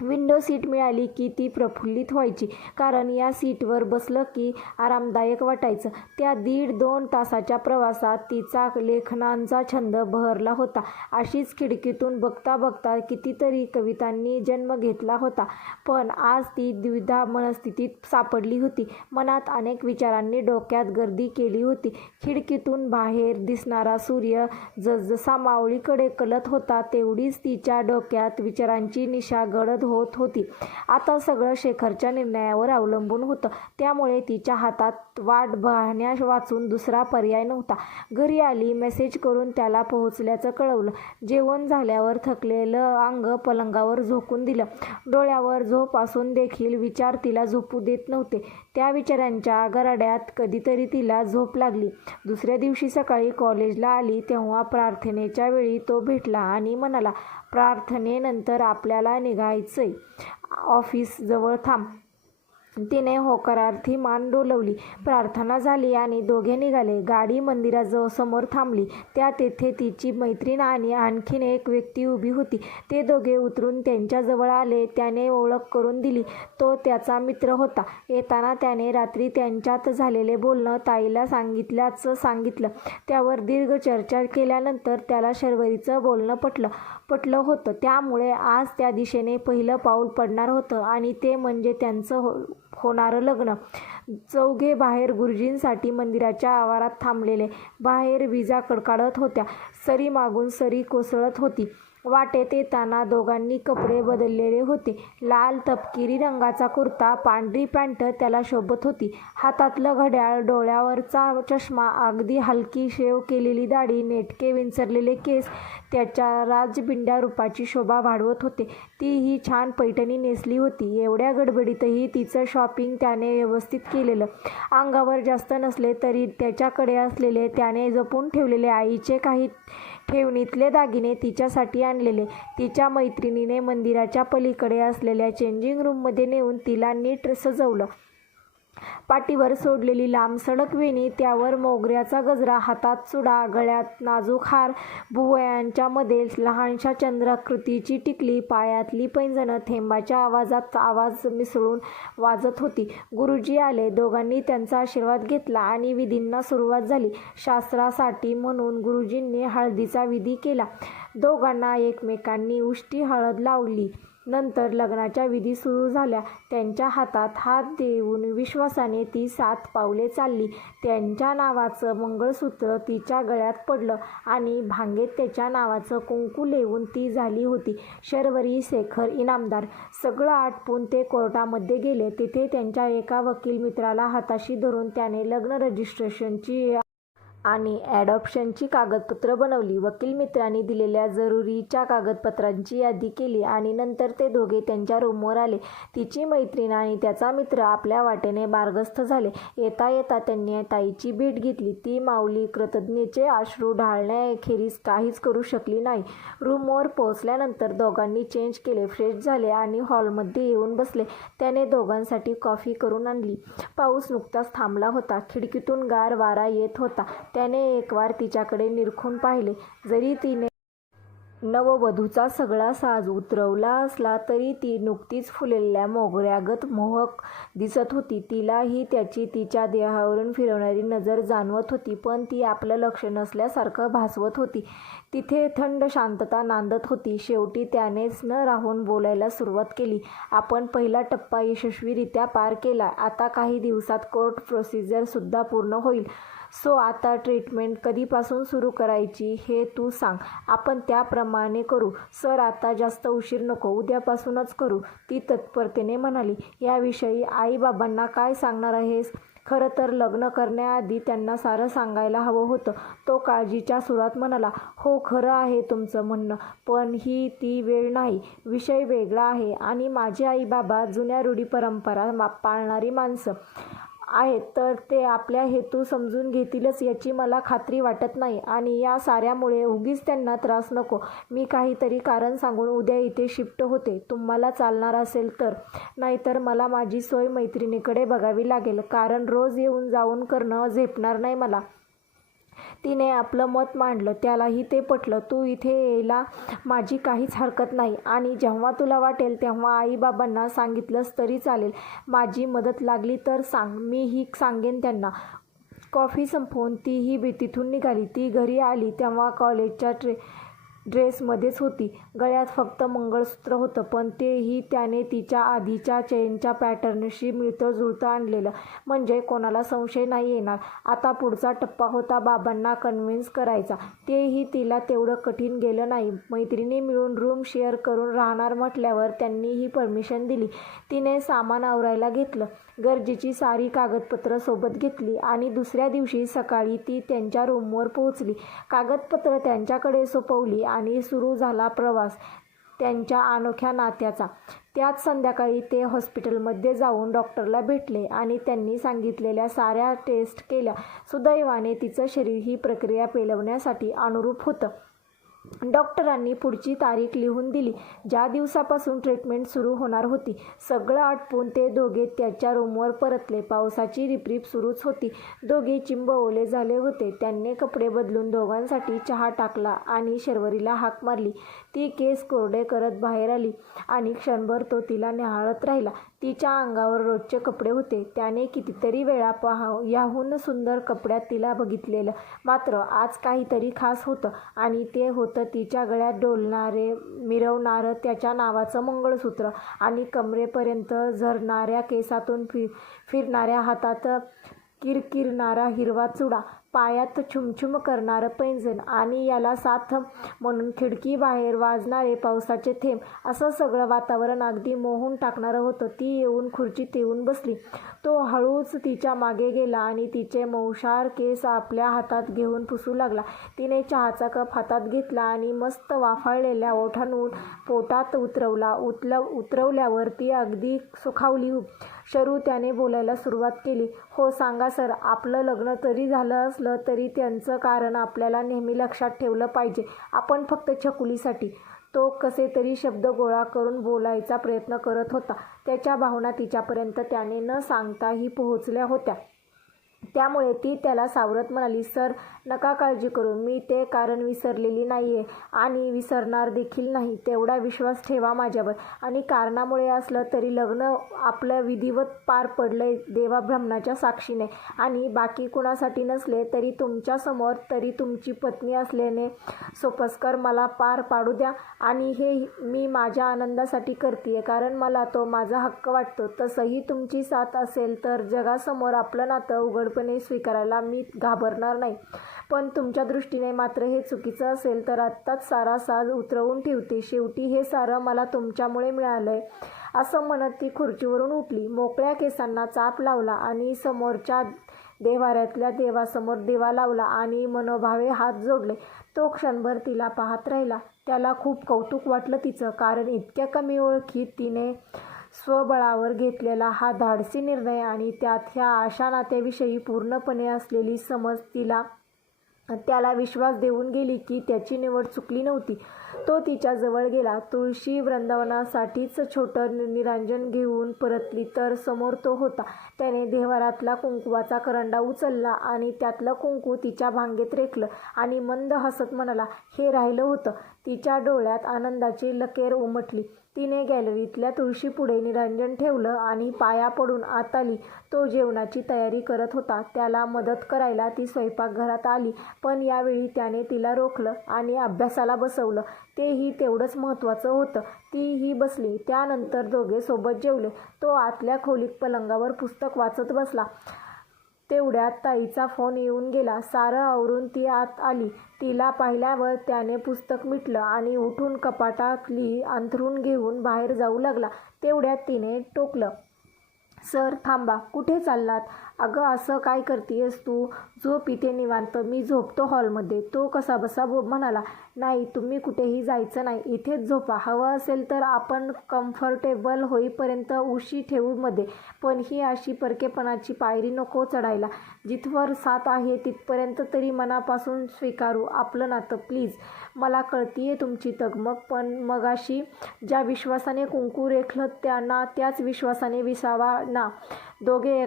विंडो सीट मिळाली की ती प्रफुल्लित व्हायची, कारण या सीटवर बसलं की आरामदायक वाटायचं. त्या 1.5-2 तासाच्या प्रवासात तिचा लेखनाचा छंद बहरला होता. अशीच खिडकीतून बघता बघता कितीतरी कवितांनी जन्म घेतला होता. पण आज ती द्विधा मनस्थितीत सापडली होती. मनात अनेक विचारांनी डोक्यात गर्दी केली होती. खिडकीतून बाहेर दिसणारा सूर्य जसजसा मावळीकडे कलत होता, तेवढीच तिच्या डोक्यात विचारांची निशा गडद होत होती. आता सगळं शेखरच्या निर्णयावर अवलंबून होतं, त्यामुळे तिच्या हातात वाट पाहण्या वाचून दुसरा पर्याय नव्हता. घरी आली. मेसेज करून त्याला पोहोचल्याचं कळवलं. जेवण झाल्यावर थकलेलं अंग पलंगावर झोकून दिलं. डोळ्यावर झोप असून देखील विचार तिला झोपू देत नव्हते. त्या विचारांच्या गराड्यात कधीतरी तिला झोप लागली. दुसऱ्या दिवशी सकाळी कॉलेजला आली तेव्हा प्रार्थनेच्या वेळी तो भेटला आणि म्हणाला, प्रार्थनेनंतर आपल्याला निघायचंय, ऑफिस जवळ थांब. तिने होकारार्थी मान डोलवली. प्रार्थना झाली आणि दोघे निघाले. गाडी मंदिरासमोर थांबली. तेथे तिची मैत्रीण आणि आणखीन एक व्यक्ती उभी होती. ते दोघे उतरून त्यांच्याजवळ आले. त्याने ओळख करून दिली. तो त्याचा मित्र होता. येताना त्याने रात्री त्यांच्यात झालेले बोलणं ताईला सांगितल्याचं सांगितलं. त्यावर दीर्घ चर्चा केल्यानंतर त्याला शर्वरीचं बोलणं पटलं होतं. त्यामुळे आज त्या दिशेने पहिलं पाऊल पडणार होतं आणि ते म्हणजे त्यांचं होणारं लग्न. चौघे बाहेर गुरुजींसाठी मंदिराच्या आवारात थांबलेले. बाहेर विजा कडकडत होत्या. सरी मागून सरी कोसळत होती. वाटेत येताना दोघांनी कपडे बदललेले होते. लाल तपकिरी रंगाचा कुर्ता, पांढरी पॅन्ट त्याला शोभत होती. हातातलं घड्याळ, डोळ्यावरचा चष्मा, अगदी हलकी शेव केलेली दाढी, नेटके विंचरलेले केस त्याच्या राजबिंड्या रूपाची शोभा वाढवत होते. तीही छान पैठणी नेसली होती. एवढ्या गडबडीतही तिचं शॉपिंग त्याने व्यवस्थित केलेलं. अंगावर जास्त नसले तरी त्याच्याकडे असलेले, त्याने जपून ठेवलेले आईचे काही ठेवणीतले दागिने तिच्यासाठी आणलेले, तिच्या मैत्रिणीने मंदिराच्या पलीकडे असलेल्या चेंजिंग रूममध्ये नेऊन तिला नीट सजवलं. पाठीवर सोडलेली लांब सडक वेणी, त्यावर मोगऱ्याचा गजरा, हातात चुडा, गळ्यात नाजूक हार, भुवयांच्या मध्ये लहानशा चंद्राकृतीची टिकली, पायातली पैंजणं थेंबाच्या आवाजात आवाज मिसळून वाजत होती. गुरुजी आले. दोघांनी त्यांचा आशीर्वाद घेतला आणि विधींना सुरुवात झाली. शास्त्रासाठी म्हणून गुरुजींनी हळदीचा विधी केला. दोघांना एकमेकांनी उष्टी हळद लावली. नंतर लग्नाच्या विधी सुरू झाल्या. त्यांच्या हातात हात देऊन विश्वासाने ती 7 पावले चालली. त्यांच्या नावाचं मंगळसूत्र तिच्या गळ्यात पडलं आणि भांगेत त्याच्या नावाचं कुंकू लेवून ती झाली होती शर्वरी शेखर इनामदार. सगळं आटपून ते कोर्टामध्ये गेले. तिथे त्यांच्या एका वकील मित्राला हाताशी धरून त्याने लग्न रजिस्ट्रेशनची आणि ॲडॉप्शनची कागदपत्र बनवली. वकील मित्रांनी दिलेल्या जरुरीच्या कागदपत्रांची यादी केली आणि नंतर ते दोघे त्यांच्या रूमवर आले. तिची मैत्रीण आणि त्याचा मित्र आपल्या वाटेने मार्गस्थ झाले. येता येता त्यांनी ताईची भेट घेतली. ती माऊली कृतज्ञतेचे अश्रू ढाळण्याखेरीज काहीच करू शकली नाही. रूमवर पोहोचल्यानंतर दोघांनी चेंज केले, फ्रेश झाले आणि हॉलमध्ये येऊन बसले. त्याने दोघांसाठी कॉफी करून आणली. पाऊस नुकताच थांबला होता. खिडकीतून गार वारा येत होता. त्याने एकवार तिच्याकडे निरखून पाहिले. जरी तिने नववधूचा सगळा साज उतरवला असला तरी ती नुकतीच फुललेल्या मोगऱ्यागत मोहक दिसत होती. तिलाही त्याची तिच्या देहावरून फिरवणारी नजर जाणवत होती, पण ती आपलं लक्ष नसल्यासारखं भासवत होती. तिथे थंड शांतता नांदत होती. शेवटी त्यानेच न राहून बोलायला सुरुवात केली. आपण पहिला टप्पा यशस्वीरित्या पार केला. आता काही दिवसात कोर्ट प्रोसिजर सुद्धा पूर्ण होईल. सो आता ट्रीटमेंट कधीपासून सुरू करायची हे तू सांग, आपण त्याप्रमाणे करू. सर, आता जास्त उशीर नको, उद्यापासूनच करू, ती तत्परतेने म्हणाली. याविषयी आई-बाबांना काय सांगणार आहेस? खरं तर लग्न करण्याआधी त्यांना सारं सांगायला हवं होतं. तो काळजीच्या सुरात म्हणाला. हो, खरं आहे तुमचं म्हणणं, पण ही ती वेळ नाही. विषय वेगळा आहे आणि माझे आई-बाबा जुन्या रूढी परंपरा पाळणारी माणसं आहेत, तर ते आपल्या हेतू समजून घेतीलच याची मला खात्री वाटत नाही. आणि या साऱ्यामुळे उगीच त्यांना त्रास नको. मी काहीतरी कारण सांगून उद्या इथे शिफ्ट होते, तुम्हाला चालणार असेल तर. नाहीतर मला माझी सोय मैत्रिणीकडे बघावी लागेल, कारण रोज येऊन जाऊन करणं झेपणार नाही मला. तिने आपलं मत मांडलं. त्यालाही ते पटलं. तू इथे यायला माझी काहीच हरकत नाही आणि जेव्हा तुला वाटेल तेव्हा आई-बाबांना सांगितलंस तरी चालेल. माझी मदत लागली तर सांग, मीही सांगेन त्यांना. कॉफी संपवून तीही तिथून निघाली. ती घरी आली तेव्हा कॉलेजच्या ड्रेसमध्येच होती. गळ्यात फक्त मंगळसूत्र होतं, पण तेही त्याने तिच्या आधीच्या चेनच्या पॅटर्नशी मिळतं जुळतं आणलेलं, म्हणजे कोणाला संशय नाही येणार. आता पुढचा टप्पा होता बाबांना कन्व्हिन्स करायचा. तेही तिला तेवढं कठीण गेलं नाही. मैत्रिणी मिळून रूम शेअर करून राहणार म्हटल्यावर त्यांनीही परमिशन दिली. तिने सामान आवरायला घेतलं. गरजेची सारी कागदपत्र सोबत घेतली आणि दुसऱ्या दिवशी सकाळी ती त्यांच्या रूमवर पोहोचली. कागदपत्र त्यांच्याकडे सोपवली आणि सुरू झाला प्रवास त्यांच्या अनोख्या नात्याचा. त्याच संध्याकाळी ते हॉस्पिटलमध्ये जाऊन डॉक्टरला भेटले आणि त्यांनी सांगितलेल्या साऱ्या टेस्ट केल्या. सुदैवाने तिचं शरीर ही प्रक्रिया पेलवण्यासाठी अनुरूप होतं. डॉक्टरांनी पुढची तारीख लिहून दिली, ज्या दिवसापासून ट्रीटमेंट सुरू होणार होती. सगळं आटपून ते दोघे त्याच्या रूमवर परतले. पावसाची रिपरिप सुरूच होती. दोघे चिंब ओले झाले होते. त्यांनी कपडे बदलून दोघांसाठी चहा टाकला आणि शर्वरीला हाक मारली. ती केस कोरडे करत बाहेर आली आणि क्षणभर तो तिला निहाळत राहिला. तिच्या अंगावर रोजचे कपडे होते. त्याने कितीतरी वेळा याहून सुंदर कपड्यात तिला बघितलेलं, मात्र आज काहीतरी खास होतं आणि ते होतं तिच्या गळ्यात डोलणारे मिरवणारं त्याच्या नावाचं मंगळसूत्र आणि कमरेपर्यंत झरणाऱ्या केसातून फिरणाऱ्या हातात किरकिरणारा हिरवा चुडा. पायात छुमछुम करणारं पैंजण आणि याला साथ म्हणून खिडकीबाहेर वाजणारे पावसाचे थेंब, असं सगळं वातावरण अगदी मोहून टाकणारं होतं. ती येऊन खुर्चीत येऊन बसली. तो हळूच तिच्या मागे गेला आणि तिचे मऊशार केस आपल्या हातात घेऊन पुसू लागला. तिने चहाचा कप हातात घेतला आणि मस्त वाफाळलेल्या ओठांतून पोटात उतरवल्यावर ती अगदी सुखावली. शरू, त्याने बोलायला सुरुवात केली. हो सांगा सर, आपलं लग्न जरी झालं असलं तरी त्याचं कारण आपल्याला नेहमी लक्षात ठेवलं पाहिजे. आपण फक्त छकुलीसाठी. तो कसे तरी शब्द गोळा करून बोलायचा प्रयत्न करत होता. त्याच्या भावना तिच्यापर्यंत त्याने न सांगताही पोहोचल्या होत्या. त्यामुळे ती त्याला सावरत म्हणाली, सर नका काळजी करू, मी ते कारण विसरलेली नाहीये आणि विसरणार देखील नाही. तेवढा विश्वास ठेवा माझ्यावर. आणि कारणामुळे असलं तरी लग्न आपलं विधिवत पार पडलंय देवाब्रह्मणाच्या साक्षीने. आणि बाकी कुणासाठी नसले तरी तुमच्यासमोर तरी तुमची पत्नी असल्याने सोपस्कर मला पार पाडू द्या. आणि हे मी माझ्या आनंदासाठी करतेय, कारण मला तो माझा हक्क वाटतो. तसंही तुमची साथ असेल तर जगासमोर आपलं नातं उघडपणे स्वीकारायला मी घाबरणार नाही. पण तुमच्या दृष्टीने मात्र हे चुकीचं असेल तर आत्ताच सारा साज उतरवून ठेवते. शेवटी हे सारं मला तुमच्यामुळे मिळालंय. असं म्हणत ती खुर्चीवरून उठली. मोकळ्या केसांना चाप लावला आणि समोरच्या देव्हाऱ्यातल्या देवासमोर दिवा लावला आणि मनोभावे हात जोडले. तो क्षणभर तिला पाहत राहिला. त्याला खूप कौतुक वाटलं तिचं, कारण इतक्या कमी ओळखीत तिने स्वबळावर घेतलेला हा धाडसी निर्णय आणि त्यात ह्या आशा नात्याविषयी पूर्णपणे असलेली समज त्याला विश्वास देऊन गेली की त्याची निवड चुकली नव्हती. तो तिच्या जवळ गेला. तुळशी वृंदावनासाठीच छोटं निरांजन घेऊन परतली तर समोर तो होता. त्याने देव्हाऱ्यातला कुंकवाचा करंडा उचलला आणि त्यातलं कुंकू तिच्या भांगेत रेखलं आणि मंद हसत म्हणाला, हे राहिलं होतं. तिच्या डोळ्यात आनंदाची लकेर उमटली. तिने गॅलरीतल्या तुळशीपुढे निरांजन ठेवलं आणि पाया पडून आत आली. तो जेवणाची तयारी करत होता. त्याला मदत करायला ती स्वयंपाकघरात आली, पण यावेळी त्याने तिला रोखलं आणि अभ्यासाला बसवलं. तेही तेवढंच महत्त्वाचं होतं. तीही बसली. त्यानंतर दोघे सोबत जेवले. तो आतल्या खोलीत पलंगावर पुस्तक वाचत बसला. तेवढ्यात ताईचा फोन येऊन गेला. सारं आवरून ती आत आली. तिला पाहिल्यावर त्याने पुस्तक मिटलं आणि उठून कपाटातली अंथरूण घेऊन बाहेर जाऊ लागला. तेवढ्यात तिने टोकलं, सर थांबा, कुठे चाललात? अगं असं काय करतेयस तू? झोप इथे निवांत, मी झोपतो हॉलमध्ये. तो कसाबसा म्हणाला, नाही तुम्ही कुठेही जायचं नाही, इथेच झोपा. हवं असेल तर आपण कम्फर्टेबल होईपर्यंत उशी ठेवू मध्ये, पण ही अशी परकेपणाची पायरी नको चढायला. जिथवर साथ आहे तिथपर्यंत तरी मनापासून स्वीकारू आपलं नातं प्लीज. मला कळतीये तुमची तगमग, पण मगाशी ज्या विश्वासाने कुंकू रेखलं त्यांना त्याच विश्वासाने विसावा ना. दोघे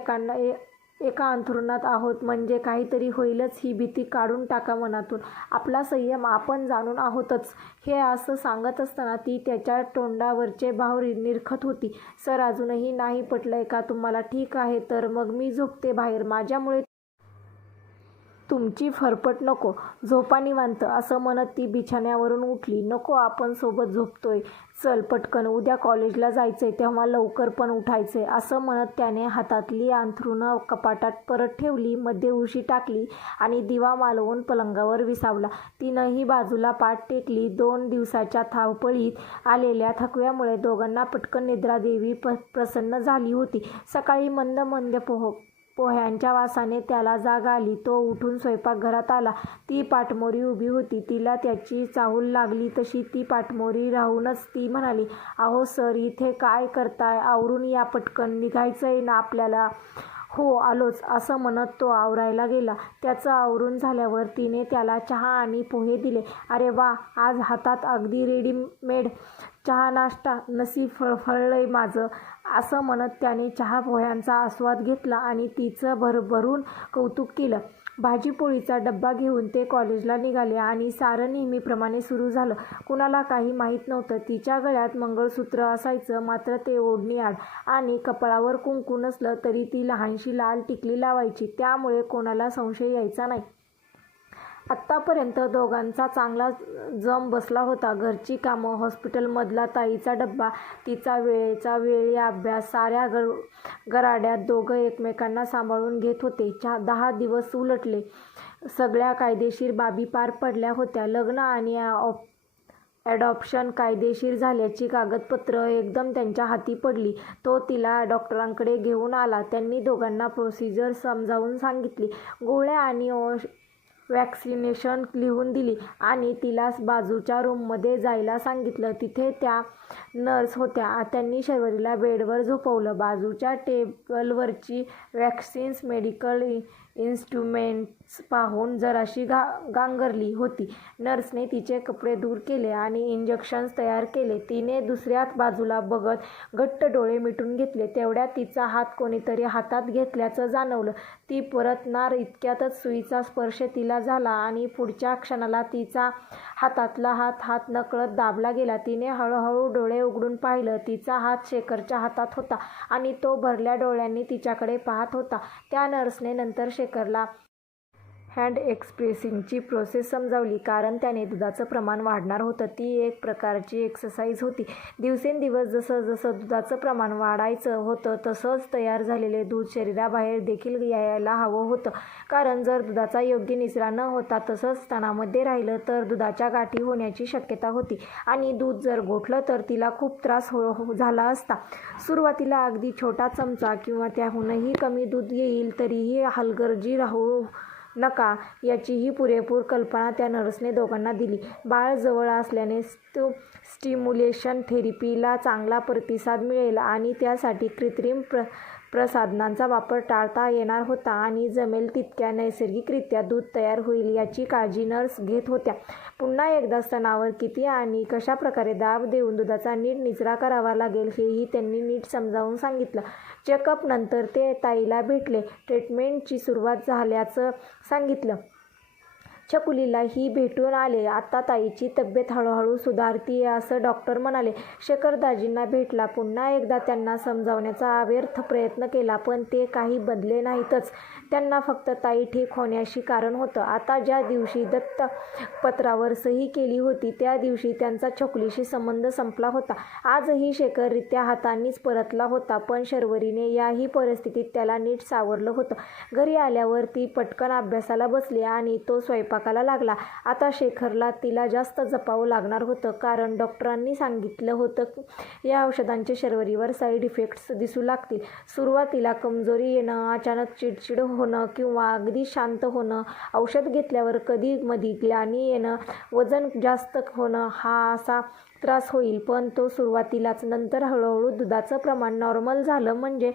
एका अंथरुणात आहोत म्हणजे काहीतरी होईलच ही भीती काढून टाका मनातून. आपला संयम आपण जाणून आहोतच. हे असं सांगत असताना ती त्याच्या तोंडावरचे भाव निरखत होती. सर अजूनही नाही पटलंय का तुम्हाला? ठीक आहे तर मग मी झोपते बाहेर. माझ्यामुळे तुमची फरफट नको. झोपा निवांत. असं म्हणत ती बिछाण्यावरून उठली. नको, आपण सोबत झोपतोय. चल पटकन, उद्या कॉलेजला जायचंय तेव्हा लवकर पण उठायचंय. असं म्हणत त्याने हातातली अंथरुणं कपाटात परत ठेवली, मध्ये उशी टाकली आणि दिवा मालवून पलंगावर विसावला. तिनंही बाजूला पाठ टेकली. 2 दिवसाच्या धावपळीत आलेल्या थकव्यामुळे दोघांना पटकन निद्रा देवी प्रसन्न झाली होती. सकाळी मंद मंद पोह्यांच्या वासाने त्याला जाग आली. तो उठून स्वयंपाकघरात आला. ती पाठमोरी उभी होती. तिला त्याची चाहूल लागली तशी ती पाठमोरी राहूनच ती म्हणाली, अहो सर, इथे काय करताय? आवरून या पटकन, निघायचंय ना आपल्याला. हो आलोच, असं म्हणत तो आवरायला गेला. त्याचं आवरून झाल्यावर तिने त्याला चहा आणि पोहे दिले. अरे वा, आज हातात अगदी रेडीमेड चहा नाश्ता, नशीब फळफळलंय माझं. असं म्हणत त्याने चहा पोह्यांचा आस्वाद घेतला आणि तिचं भरभरून कौतुक केलं. भाजीपोळीचा डब्बा घेऊन ते कॉलेजला निघाले आणि सारं नेहमीप्रमाणे सुरू झालं. कुणाला काही माहीत नव्हतं. तिच्या गळ्यात मंगळसूत्र असायचं, मात्र ते ओढणीआड, आणि कपाळावर कुंकू नसलं तरी ती लहानशी लाल टिकली लावायची, त्यामुळे कोणाला संशय यायचा नाही. आत्तापर्यंत दोघांचा चांगला जम बसला होता. घरची कामं, हॉस्पिटलमधला ताईचा डब्बा, तिचा वेळेचा वेळी अभ्यास, साऱ्या गराड्यात दोघं एकमेकांना सांभाळून घेत होते. 10 दिवस उलटले. सगळ्या कायदेशीर बाबी पार पडल्या होत्या. लग्न आणि ॲडॉप्शन कायदेशीर झाल्याची कागदपत्र एकदम त्यांच्या हाती पडली. तो तिला डॉक्टरांकडे घेऊन आला. त्यांनी दोघांना प्रोसिजर समजावून सांगितली, गोळ्या आणि वॅक्सिनेशन लिहून दिली आणि तिला बाजूच्या रूममध्ये जायला सांगितलं. तिथे त्या नर्स होत्या. त्यांनी शर्वरीला बेडवर झोपवलं. बाजूच्या टेबलवरची वॅक्सिन्स, मेडिकल इन्स्ट्रुमेंट्स पाहून जराशी गांगरली होती. नर्सने तिचे कपडे दूर केले आणि इंजेक्शन्स तयार केले. तिने दुसऱ्या बाजूला बघत घट्ट डोळे मिटून घेतले. तेवढ्यात तिचा हात कोणीतरी हातात घेतल्याचं जाणवलं. ती परतणार इतक्यातच सुईचा स्पर्श तिला झाला आणि पुढच्या क्षणाला तिचा हातातला हात नकळत दाबला गेला. तिने हळूहळू डोळे उघडून पाहिलं. तिचा हात शेखरच्या हातात होता आणि तो भरल्या डोळ्यांनी तिच्याकडे पाहत होता. त्या नर्सने नंतर शेखरला हँड एक्सप्रेसिंगची प्रोसेस समजावली, कारण त्याने दुधाचं प्रमाण वाढणार होतं. ती एक प्रकारची एक्सरसाइज होती. दिवसेंदिवस जसं दुधाचं प्रमाण वाढायचं होतं तसंच तयार झालेले दूध शरीराबाहेर देखील यायला हवं होतं, कारण जर दुधाचा योग्य निचरा न होता तसंच स्तनामध्ये राहिलं तर दुधाच्या गाठी होण्याची शक्यता होती आणि दूध जर गोठलं तर तिला खूप त्रास झाला असता. सुरुवातीला अगदी छोटा चमचा किंवा त्याहूनही कमी दूध येईल तरीही हलगर्जी राहू नका याचीही पुरेपूर कल्पना त्या नर्सने दोघांना दिली. बाळ जवळ असल्याने स्टिम्युलेशन थेरपीला चांगला प्रतिसाद मिळेल आणि त्यासाठी कृत्रिम प्रसाधनांचा वापर टाळता येणार होता आणि जमेल तितक्या नैसर्गिकरित्या दूध तयार होईल याची काळजी नर्स घेत होत्या. पुन्हा एकदा स्तनावर किती आणि कशा प्रकारे दाब देऊन दुधाचा नीट निचरा करावा लागेल हेही त्यांनी नीट समजावून सांगितलं. चेकअप नंतर ते ताईला भेटले. ट्रीटमेंटची सुरुवात झाल्याचं सांगितलं. छकुलीलाही भेटून आले. आता ताईची तब्येत हळूहळू सुधारतीये असं डॉक्टर म्हणाले. शेखर दाजींना भेटला. पुन्हा एकदा त्यांना समजावण्याचा व्यर्थ प्रयत्न केला, पण ते काही बदले नाहीतच. त्यांना फक्त ताई ठीक होण्याशी कारण होतं. आता ज्या दिवशी दत्तपत्रावर सही केली होती त्या दिवशी त्यांचा छकुलीशी संबंध संपला होता. आजही शेखर रित्या हातांनीच परतला होता, पण शर्वरीने याही परिस्थितीत त्याला नीट सावरलं होतं. घरी आल्यावर ती पटकन अभ्यासाला बसली आणि तो स्वयंपाकाला लागला. आता शेखरला तिला जास्त जपावं लागणार होतं, कारण डॉक्टरांनी सांगितलं होतं या औषधांचे शर्वरीवर साईड इफेक्ट्स दिसू लागतील. सुरुवातीला कमजोरी येणं, अचानक चिडचिड होणं किंवा अगदी शांत होणं, औषध घेतल्यावर कधी मधी ग्लानी येणं, वजन जास्त होणं हा असा त्रास होईल, पण तो सुरुवातीलाच. नंतर हळूहळू दुधाचं प्रमाण नॉर्मल झालं म्हणजे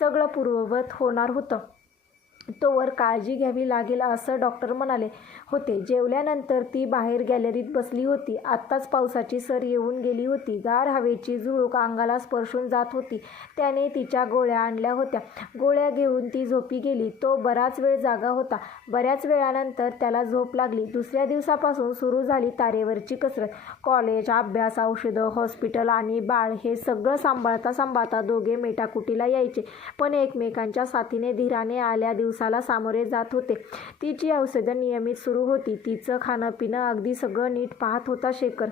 सगळं पूर्ववत होणार होतं. तोवर काळजी घ्यावी लागेल असं डॉक्टर म्हणाले होते. जेवल्यानंतर ती बाहेर गॅलरीत बसली होती. आत्ताच पावसाची सर येऊन गेली होती. गार हवेची झुळूक अंगाला स्पर्शून जात होती. त्याने तिच्या गोळ्या आणल्या होत्या. गोळ्या घेऊन ती झोपी गेली. तो बराच वेळ जागा होता. बऱ्याच वेळानंतर त्याला झोप लागली. दुसऱ्या दिवसापासून सुरू झाली तारेवरची कसरत. कॉलेज, अभ्यास, औषधं, हॉस्पिटल आणि बाळ हे सगळं सांभाळता दोघे मेटाकुटीला यायचे, पण एकमेकांच्या साथीने धीराने आल्या दिवसाला सामोरे जात होते. तिची औषधं नियमित सुरू होती. तिचं खाणं पिणं अगदी सगळं नीट पाहत होता शेखर.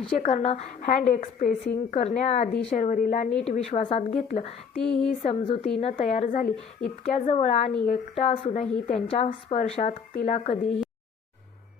शेखरनं हँड एक्सप्रेसिंग करण्याआधी शर्वरीला नीट विश्वासात घेतलं. तीही समजुतीनं तयार झाली. इतक्या जवळ आणि एकटं असूनही त्यांच्या स्पर्शात तिला कधीही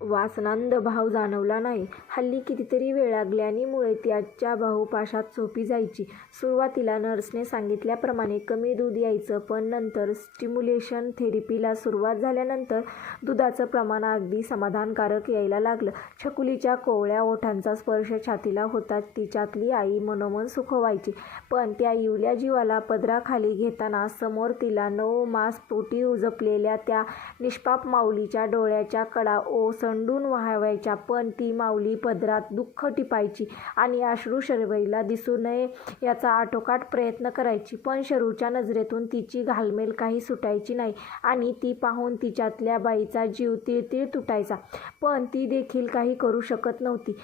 वासनांद भाव जाणवला नाही. हल्ली कितीतरी वेळा ग्लॅनीमुळे त्याच्या बाहुपाशात झोपी जायची. सुरुवातीला नर्सने सांगितल्याप्रमाणे कमी दूध यायचं, पण नंतर स्टिम्युलेशन थेरपीला सुरुवात झाल्यानंतर दुधाचं प्रमाण अगदी समाधानकारक यायला लागलं. छकुलीच्या कोवळ्या ओठांचा स्पर्श छातीला होताच तिच्यातली आई मनोमन सुख व्हायची, पण त्या इवल्या जीवाला पदराखाली घेताना समोर तिला 9 मास पोटी उजपलेल्या त्या निष्पाप माऊलीच्या डोळ्याच्या कडा ओसंडून व्हायच्या, पण ती माऊली पदरात दुःख टिपायची आणि अश्रू शर्वरीला दिसू नये याचा आटोकाट प्रयत्न करायची, पण शरूच्या नजरेतून तिची घालमेल काही सुटायची नाही आणि ती पाहून तिच्यातल्या बाईचा जीव तिळतिळ तुटायचा, पण ती देखील काही करू शकत नव्हती.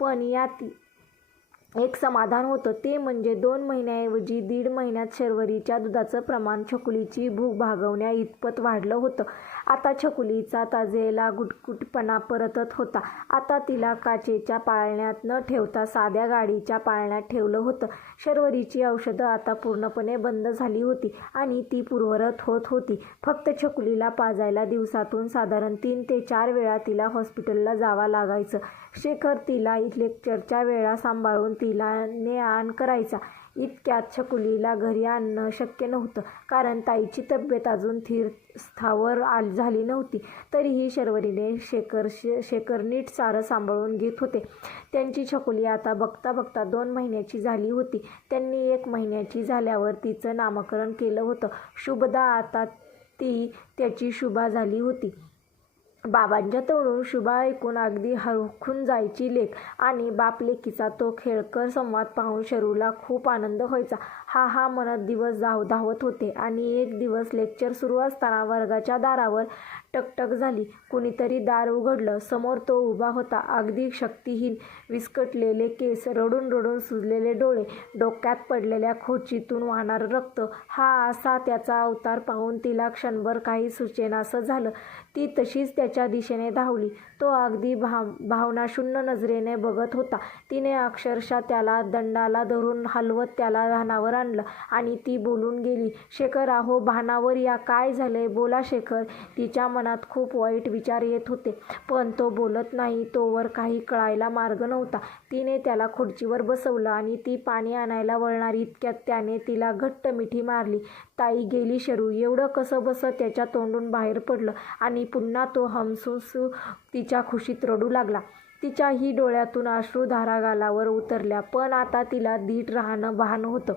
पण यात एक समाधान होतं, ते म्हणजे 2 महिन्याऐवजी 1.5 महिन्यात शर्वरीच्या दुधाचं प्रमाण छकुलीची भूक भागवण्या इतपत वाढलं होतं. आता छकुलीचा ताजेला गुटगुटपणा परतत होता. आता तिला काचेच्या पाळण्यात न ठेवता साध्या गाडीच्या पाळण्यात ठेवलं होतं. शर्वरीची औषधं आता पूर्णपणे बंद झाली होती आणि ती पूर्ववत होत होती. फक्त छकुलीला पाजायला दिवसातून साधारण 3 ते 4 वेळा तिला हॉस्पिटलला जावं लागायचं. शेखर तिला लेक्चरच्या वेळा सांभाळून तिला ने-आण करायचा. इतक्यात छकुलीला घरी आणणं शक्य नव्हतं, कारण ताईची तब्येत अजून स्थावर झाली नव्हती. तरीही शर्वरीने शेखर नीट सारं सांभाळून घेत होते. त्यांची छकुली आता बघता बघता 2 महिन्याची झाली होती. त्यांनी 1 महिन्याची झाल्यावर तिचं नामकरण केलं होतं. शुभदा. आता ती त्याची शुभा झाली होती. बाबांच्या तोंडून शुभा ऐकून अगदी हरखून जायची लेक आणि बाप लेकीचा तो खेळकर संवाद पाहून शरूला खूप आनंद व्हायचा. हा हा म्हणत दिवस धावत होते आणि एक दिवस लेक्चर सुरू असताना वर्गाच्या दारावर टकटक झाली. कुणीतरी दार उघडलं. समोर तो उभा होता. अगदी शक्तिहीन, विस्कटलेले केस, रडून रडून सुजलेले डोळे, डोक्यात पडलेल्या खोचीतून वाहणारं रक्त. हा असा त्याचा अवतार पाहून तिला क्षणभर काही सुचेनासं झालं. ती तशीच त्याच्या दिशेने धावली. तो अगदी भावनाशून्य नजरेने बघत होता. तिने अक्षरशः त्याला दंडाला धरून हलवत त्याला भानावर आणलं आणि ती बोलून गेली, शेखर अहो भानावर या, काय झालंय, बोला शेखर. तिच्या मनात खूप वाईट विचार येत होते, पण तो बोलत नाही तोवर काही कळायला मार्ग नव्हता. तिने त्याला खुर्चीवर बसवलं आणि ती पाणी आणायला वळणार इतक्यात त्याने तिला घट्ट मिठी मारली. ताई गेली शरू, एवढं कसं बसं त्याच्या तोंडून बाहेर पडलं आणि पुन्हा तो हमसूसू तिच्या खुशीत रडू लागला. तिच्याही डोळ्यातून अश्रुधारा गालावर उतरल्या, पण आता तिला धीट राहणं भान होतं.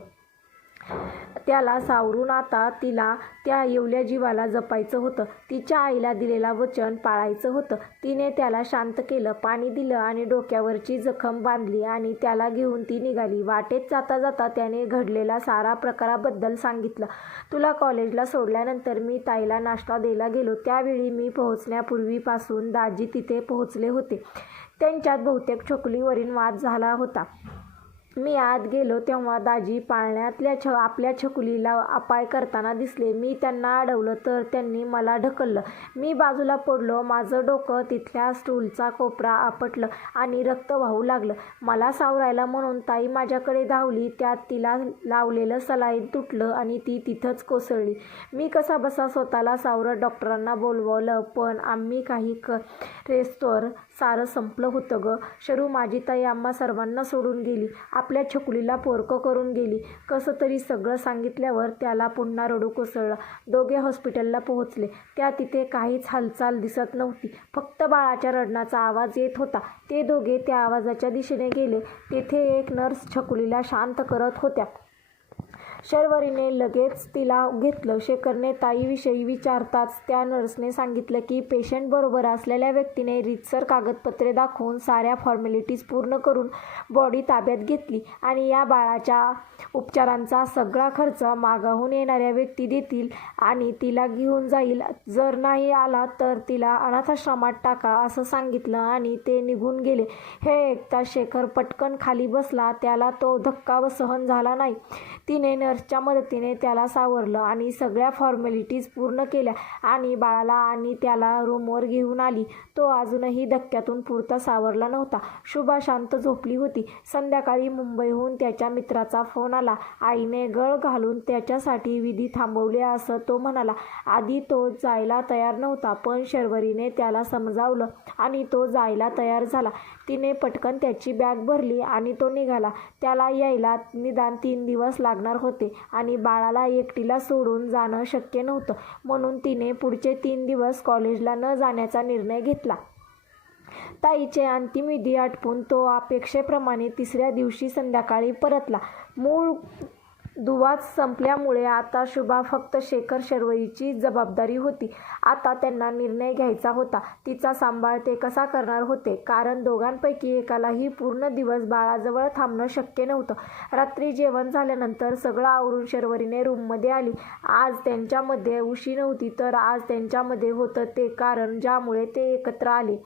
त्याला सावरून आता तिला त्या येवल्या जीवाला जपायचं होतं. तिच्या आईला दिलेला वचन पाळायचं होतं. तिने त्याला शांत केलं, पाणी दिलं आणि डोक्यावरची जखम बांधली आणि त्याला घेऊन ती निघाली. वाटेत जाता जाता त्याने घडलेला सारा प्रकाराबद्दल सांगितलं. तुला कॉलेजला सोडल्यानंतर मी ताईला नाश्ता द्यायला गेलो. त्यावेळी मी पोहोचण्यापूर्वीपासून दाजी तिथे पोहोचले होते. त्यांच्यात बहुतेक छकुलीवरील वाद झाला होता. मी आत गेलो तेव्हा दाजी पाळण्यातल्या आपल्या छकुलीला अपाय करताना दिसले. मी त्यांना अडवलं तर त्यांनी मला ढकललं. मी बाजूला पडलो. माझं डोकं तिथल्या स्टूलचा कोपरा आपटलं आणि रक्त वाहू लागलं. मला सावरायला म्हणून ताई माझ्याकडे धावली. त्यात तिला लावलेलं सलाईन तुटलं आणि ती तिथंच कोसळली. मी कसा बसा स्वतःला सावरत डॉक्टरांना बोलवलं, पण आम्ही काही करेस्तोवर सारं संपलं होतं ग. शरू, माझी ताई आम्हा सर्वांना सोडून गेली. आपल्या छकुलीला पोरकं करून गेली. कसं तरी सगळं सांगितल्यावर त्याला पुन्हा रडू कोसळलं. दोघे हॉस्पिटलला पोहोचले. त्या तिथे काहीच हालचाल दिसत नव्हती. फक्त बाळाच्या रडण्याचा आवाज येत होता. ते दोघे त्या आवाजाच्या दिशेने गेले. तेथे एक नर्स छकुलीला शांत करत होत्या. शर्वरीने लगेच तिला घेतलं. शेखरने ताईविषयी विचारताच त्या नर्सने सांगितलं की पेशंट बरोबर असलेल्या व्यक्तीने रीतसर कागदपत्रे दाखवून साऱ्या फॉर्मॅलिटीज पूर्ण करून बॉडी ताब्यात घेतली आणि या बाळाच्या उपचारांचा सगळा खर्च मागाहून येणाऱ्या व्यक्ती देतील आणि तिला घेऊन जाईल. जर नाही आला तर तिला अनाथाश्रमात टाका असं सांगितलं आणि ते निघून गेले. हे ऐकता शेखर पटकन खाली बसला. त्याला तो धक्का सहन झाला नाही. तिने नर्सच्या मदतीने त्याला सावरलं आणि सगळ्या फॉर्मॅलिटीज पूर्ण केल्या आणि बाळाला आणि त्याला रूमवर घेऊन आली. तो अजूनही धक्क्यातून पुरता सावरला नव्हता. शुभा शांत झोपली होती. संध्याकाळी मुंबईहून त्याच्या मित्राचा फोन आला. आईने गळ घालून त्याच्यासाठी विधी थांबवले असं तो म्हणाला. आधी तो जायला तयार नव्हता, पण शर्वरीने त्याला समजावलं आणि तो जायला तयार झाला. तिने पटकन त्याची बॅग भरली आणि तो निघाला. त्याला यायला निदान 3 दिवस लागणार होते आणि बाळाला एकटीला सोडून जाणं शक्य नव्हतं, म्हणून तिने पुढचे 3 दिवस कॉलेजला न जाण्याचा निर्णय घेतला. ताईचे अंतिम विधी आटपून तो अपेक्षेप्रमाणे 3ऱ्या दिवशी संध्याकाळी परतला. मूळ दुवा संपल्यामुळे आता शुभा फक्त शेखर शर्वरीची जबाबदारी होती. आता त्यांना निर्णय घ्यायचा होता. तिचा सांभाळ ते कसा करणार होते, कारण दोघांपैकी एकालाही पूर्ण दिवस बाळाजवळ थांबणं शक्य नव्हतं. रात्री जेवण झाल्यानंतर सगळं आवरून शर्वरीने रूममध्ये आली. आज त्यांच्यामध्ये उशी नव्हती, तर आज त्यांच्यामध्ये होतं ते कारण ज्यामुळे ते एकत्र आले.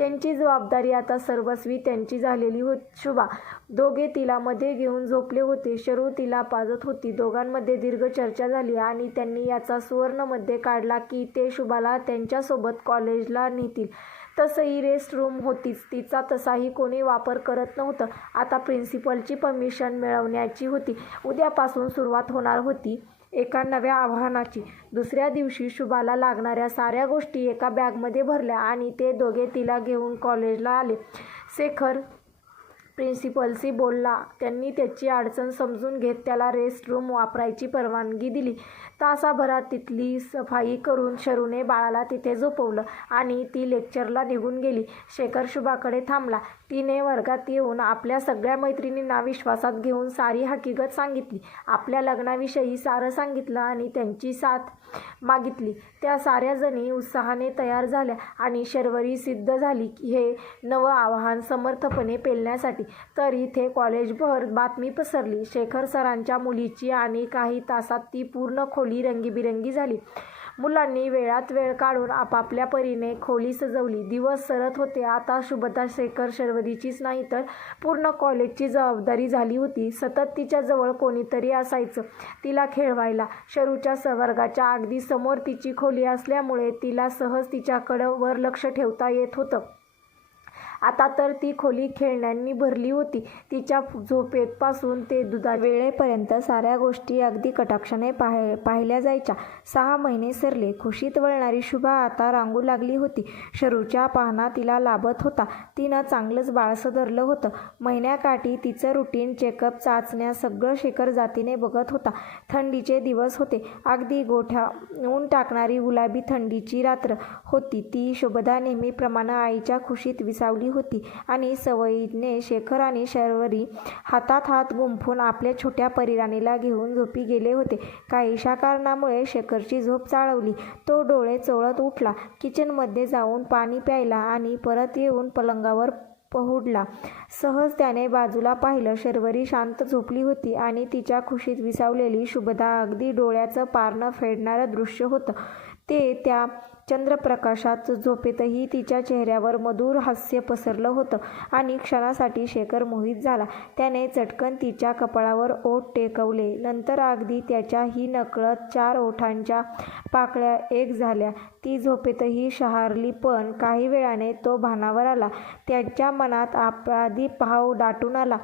त्यांची जबाबदारी आता सर्वस्वी त्यांची झालेली होती. शुभा दोघे तिला मध्ये घेऊन झोपले होते. शरू तिला पाजत होती. दोघांमध्ये दीर्घ चर्चा झाली आणि त्यांनी याचा सुवर्णमध्य काढला की ते शुभाला त्यांच्यासोबत कॉलेजला नेतील. तसंही रेस्ट रूम होतीच, तिचा तसाही कोणी वापर करत नव्हतं. आता प्रिन्सिपलची परमिशन मिळवण्याची होती. उद्यापासून सुरुवात होणार होती एका नव्या आव्हानाची. दुसऱ्या दिवशी शुभाला लागणाऱ्या साऱ्या गोष्टी एका बॅगमध्ये भरल्या आणि ते दोघे तिला घेऊन कॉलेजला आले. शेखर प्रिन्सिपलशी बोलला. त्यांनी त्याची अडचण समजून घेत त्याला रेस्ट रूम वापरायची परवानगी दिली. तासाभरात तिथली सफाई करून शरूने बाळाला तिथे झोपवलं आणि ती लेक्चरला निघून गेली. शेखर शुभाकडे थांबला. तिने वर्गात येऊन आपल्या सगळ्या मैत्रिणींना विश्वासात घेऊन सारी हकीकत सांगितली. आपल्या लग्नाविषयी सारं सांगितलं आणि त्यांची साथ मागितली. त्या साऱ्या जणी उत्साहाने तयार झाल्या आणि शर्वरी सिद्ध झाली हे नवं आव्हान समर्थपणे पेलण्यासाठी. तर इथे कॉलेजभर बातमी पसरली शेखर सरांच्या मुलीची आणि काही तासात ती पूर्ण खोली रंगीबिरंगी झाली. मुलांनी वेळात वेळ काढून आपापल्या परीने खोली सजवली. दिवस सरत होते. आता शुभदा शेखर शर्वरीचीच नाही तर पूर्ण कॉलेजची जबाबदारी झाली होती. सतत तिच्या जवळ कोणीतरी असायचं तिला खेळवायला. शरूच्या वर्गाच्या अगदी समोर तिची खोली असल्यामुळे तिला सहज तिच्याकडं वर लक्ष ठेवता येत होतं. आता तर ती खोली खेळण्यांनी भरली होती. तिच्या झोपेपासून ते वेळेपर्यंत साऱ्या गोष्टी अगदी कटाक्षाने पाहिल्या जायच्या. 6 महिने सरले. खुशीत वळणारी शुभा आता रांगू लागली होती. शरूच्या पाहणा तिला लाभत होता. तिनं चांगलंच बाळसं धरलं होतं. महिन्याकाठी तिचं रुटीन, चेकअप, चाचण्या सगळं शेखर जातीने बघत होता. थंडीचे दिवस होते. अगदी गोठ्याऊन टाकणारी गुलाबी थंडीची रात्र होती. ती शुभदा नेहमीप्रमाणे आईच्या खुशीत विसावली होती आणि सवयीने शेखर आणि शर्वरी हातात हात गुंफून आपल्या छोट्या परिराणीला घेऊन झोपी गेले होते. काहीशा कारणामुळे शेखरची झोप चाळवली. तो डोळे चोळत उठला. किचनमध्ये जाऊन पाणी प्यायला आणि परत येऊन पलंगावर पहुडला. सहज त्याने बाजूला पाहिलं. शर्वरी शांत झोपली होती आणि तिच्या खुशीत विसावलेली शुभदा. अगदी डोळ्याचं पारणं फेडणारं दृश्य होतं ते. त्या चंद्रप्रकाशात झोपेतही तिच्या चेहऱ्यावर मधुर हास्य पसरलं होतं आणि क्षणासाठी शेखर मोहित झाला. त्याने चटकन तिच्या कपाळावर ओठ टेकवले. नंतर अगदी त्याच्याही नकळत 4 ओठांच्या पाकळ्या एक झाल्या. ती झोपेतही शहारली. पण काही वेळाने तो भानावर आला. त्याच्या मनात अपराधी भाव दाटून आला.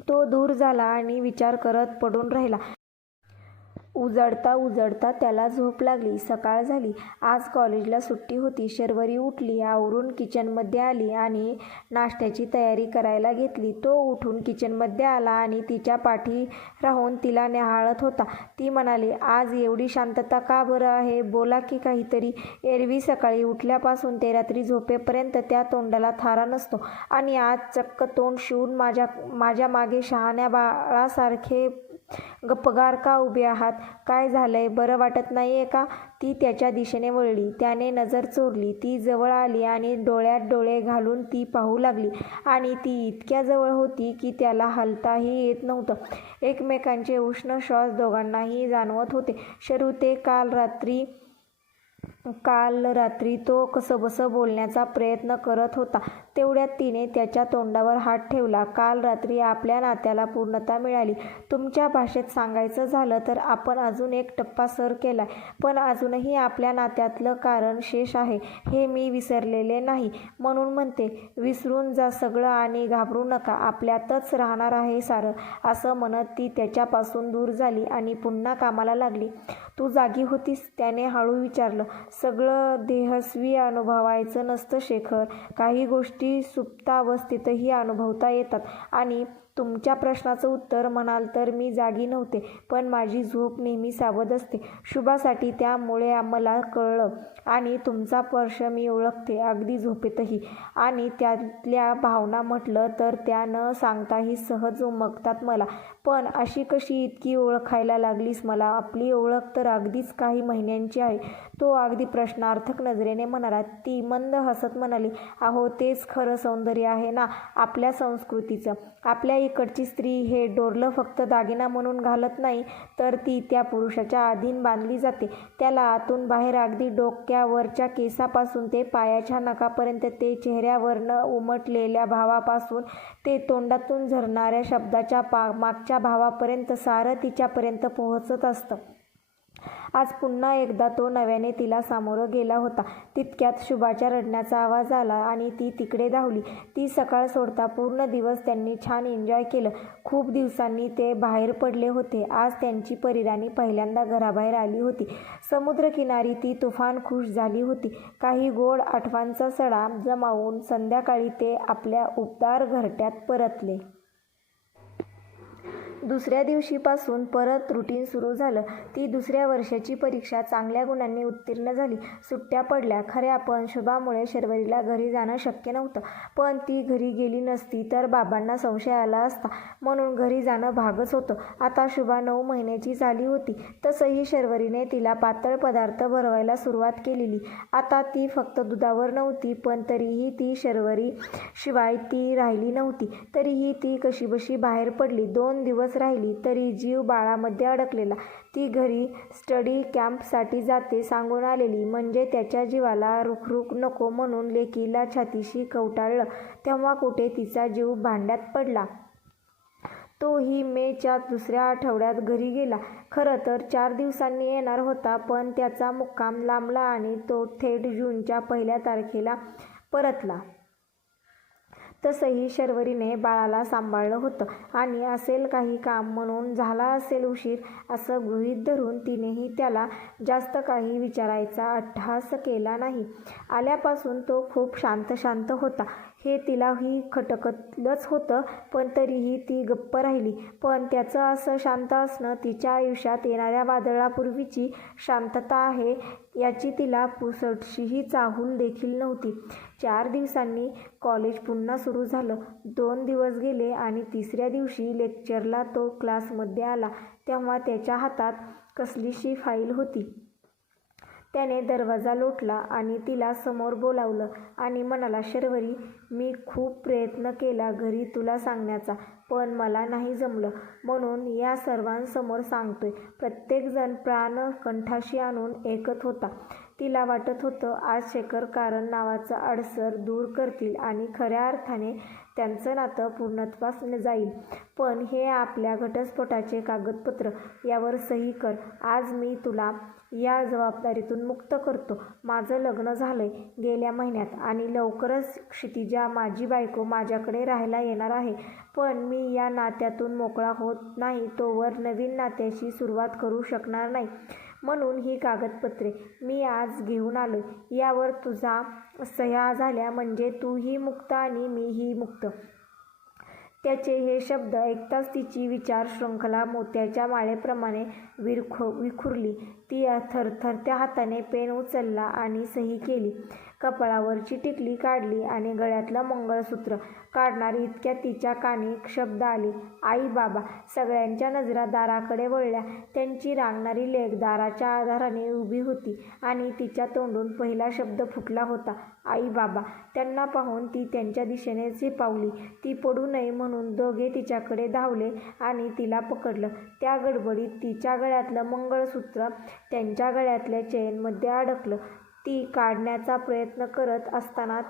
तो दूर झाला आणि विचार करत पडून राहिला. उजळता त्याला झोप लागली. सकाळ झाली. आज कॉलेजला सुट्टी होती. शर्वरी उठली, आवरून किचनमध्ये आली आणि नाश्त्याची तयारी करायला घेतली. तो उठून किचनमध्ये आला आणि तिच्या पाठी राहून तिला न्याहाळत होता. ती म्हणाली, आज एवढी शांतता का बरं आहे? बोला की काहीतरी. एरवी सकाळी उठल्यापासून ते रात्री झोपेपर्यंत त्या तोंडाला थारा नसतो आणि आज चक्क तोंड शिवून माझ्या मागे शहाण्या बाळासारखे गप्पगार का उभे आहात? काय झालंय? बरं वाटत नाहीये का? ती त्याच्या दिशेने वळली. त्याने नजर चोरली. ती जवळ आली आणि डोळ्यात डोळे घालून ती पाहू लागली आणि ती इतक्या जवळ होती की त्याला हलताही येत नव्हतं. एकमेकांचे उष्ण श्वास दोघांनाही जाणवत होते. शरू ते काल रात्री तो कसंबसं बोलण्याचा प्रयत्न करत होता. तेवढ्यात तिने त्याच्या तोंडावर हात ठेवला. काल रात्री आपल्या नात्याला पूर्णता मिळाली. तुमच्या भाषेत सांगायचं झालं तर आपण अजून एक टप्पा सर केलाय. पण अजूनही आपल्या नात्यातलं कारण शेष आहे हे मी विसरलेले नाही. म्हणून म्हणते, विसरून जा सगळं आणि घाबरू नका. आपल्यातच राहणार आहे सारं. असं म्हणत ती त्याच्यापासून दूर झाली आणि पुन्हा कामाला लागली. तू जागी होतीस? त्याने हळू विचारलं. सगळं देहस्वी अनुभवायचं नसतं शेखर. काही गोष्टी सुप्तावस्थेतही अनुभवता येतात. आणि तुमच्या प्रश्नाचं उत्तर म्हणाल तर मी जागी नव्हते, पण माझी झोप नेहमी सावध असते. शुभासाठी त्यामुळे मला कळलं आणि तुमचा स्पर्श मी ओळखते, अगदी झोपेतही. आणि त्यातल्या भावना म्हटलं तर त्या न सांगताही सहज उमगतात मला. पण अशी कशी इतकी ओळखायला लागलीस मला? आपली ओळख तर अगदीच काही महिन्यांची आहे. तो अगदी प्रश्नार्थक नजरेने म्हणाला. ती मंद हसत म्हणाली, अहो तेच खरं सौंदर्य आहे ना आपल्या संस्कृतीचं. आपल्या इकडची स्त्री हे डोरलं फक्त दागिना म्हणून घालत नाही, तर ती त्या पुरुषाच्या अधीन बांधली जाते. त्याला आतून बाहेर अगदी डोक्यावरच्या केसापासून ते पायाच्या नखापर्यंत, ते चेहऱ्यावरनं उमटलेल्या भावापासून ते तोंडातून झरणाऱ्या शब्दाच्या मागच्या भावापर्यंत सारं तिच्यापर्यंत पोहोचत असतं. आज पुन्हा एकदा तो नव्याने तिला सामोरं गेला होता. तितक्यात शुभाच्या रडण्याचा आवाज आला आणि ती तिकडे धावली. ती सकाळ सोडता पूर्ण दिवस त्यांनी छान एन्जॉय केलं. खूप दिवसांनी ते बाहेर पडले होते. आज त्यांची परिराणी पहिल्यांदा घराबाहेर आली होती. समुद्रकिनारी ती तुफान खुश झाली होती. काही गोड आठवांचा सडा जमावून संध्याकाळी ते आपल्या उबदार घरट्यात परतले. दुसऱ्या दिवशीपासून परत रुटीन सुरू झालं. ती दुसऱ्या वर्षाची परीक्षा चांगल्या गुणांनी उत्तीर्ण झाली. सुट्ट्या पडल्या खऱ्या, पण शुभामुळे शर्वरीला घरी जाणं शक्य नव्हतं. पण ती घरी गेली नसती तर बाबांना संशय आला असता, म्हणून घरी जाणं भागच होतं. आता शुभा 9 महिन्याची झाली होती. तसंही शर्वरीने तिला पातळ पदार्थ भरवायला सुरुवात केलेली. आता ती फक्त दुधावर नव्हती, पण तरीही ती शर्वरी शिवाय ती राहिली नव्हती. तरीही ती कशीबशी बाहेर पडली. 2 दिवस राहिली तरी जीव बाळामध्ये अडकलेला. ती घरी स्टडी कॅम्पसाठी जाते सांगून आलेली, म्हणजे त्याच्या जीवाला रुखरुख नको म्हणून लेकीला छातीशी कवटाळलं तेव्हा कुठे तिचा जीव भांड्यात पडला. तोही मेच्या दुसऱ्या आठवड्यात घरी गेला. खरं तर 4 दिवसांनी येणार होता, पण त्याचा मुक्काम लांबला आणि तो थेट जूनच्या 1 तारखेला परतला. तसंही शर्वरीने बाळाला सांभाळलं होतं आणि असेल काही काम म्हणून झाला असेल उशीर असं गृहीत धरून तिनेही त्याला जास्त काही विचारायचा अट्टहास केला नाही. आल्यापासून तो खूप शांत होता. हे तिलाही खटकलंच होतं, पण तरीही ती गप्प राहिली. पण त्याचं असं शांत असणं तिच्या आयुष्यात येणाऱ्या वादळापूर्वीची शांतता आहे याची तिला पुसटशीही चाहूल देखील नव्हती. 4 दिवसांनी कॉलेज पुन्हा सुरू झालं. 2 दिवस गेले आणि 3ऱ्या दिवशी लेक्चरला तो क्लासमध्ये आला तेव्हा त्याच्या हातात कसलीशी फाईल होती. त्याने दरवाजा लोटला आणि तिला समोर बोलावलं आणि म्हणाला, शर्वरी, मी खूप प्रयत्न केला घरी तुला सांगण्याचा, पण मला नाही जमलं, म्हणून या सर्वांसमोर सांगतोय. प्रत्येकजण प्राण कंठाशी आणून ऐकत होता. तिला वाटत होतं आज शेखर कारण नावाचं अडसर दूर करतील आणि खऱ्या अर्थाने त्यांचं नातं पूर्णत्वास जाईल. पण हे आपल्या घटस्फोटाचे कागदपत्र, यावर सही कर. आज मी तुला या जबाबदारीतून मुक्त करतो. माझं लग्न झालंय गेल्या महिन्यात आणि लवकरच क्षितिजा माझी बायको माझ्याकडे राहायला येणार आहे. पण मी या नात्यातून मोकळा होत नाही तोवर नवीन नात्याची सुरुवात करू शकणार नाही. म्हणून ही कागदपत्रे मी आज घेऊन आलोय. यावर तुझा सह्या झाल्या म्हणजे तूही मुक्त आणि मीही मुक्त. त्याचे हे शब्द ऐकताच तिची विचार शृंखला मोत्याच्या माळेप्रमाणे विखुरली. ती थरथरत्या हाताने पेन उचलला आणि सही केली. कपाळावरची टिकली काढली आणि गळ्यातलं मंगळसूत्र काढणारी इतक्यात तिच्या कानी शब्द आले, आई बाबा. सगळ्यांच्या नजरा दाराकडे वळल्या. त्यांची रांगणारी लेक दाराच्या आधाराने उभी होती आणि तिच्या तोंडून पहिला शब्द फुटला होता, आई बाबा. त्यांना पाहून ती त्यांच्या दिशेने झेपावली. ती पडू नये म्हणून दोघे तिच्याकडे धावले आणि तिला पकडलं. त्या गडबडीत तिच्या गळ्यातलं मंगळसूत्र त्यांच्या गळ्यातल्या चेनमध्ये अडकलं. ती काढण्याचा प्रयत्न करत असताना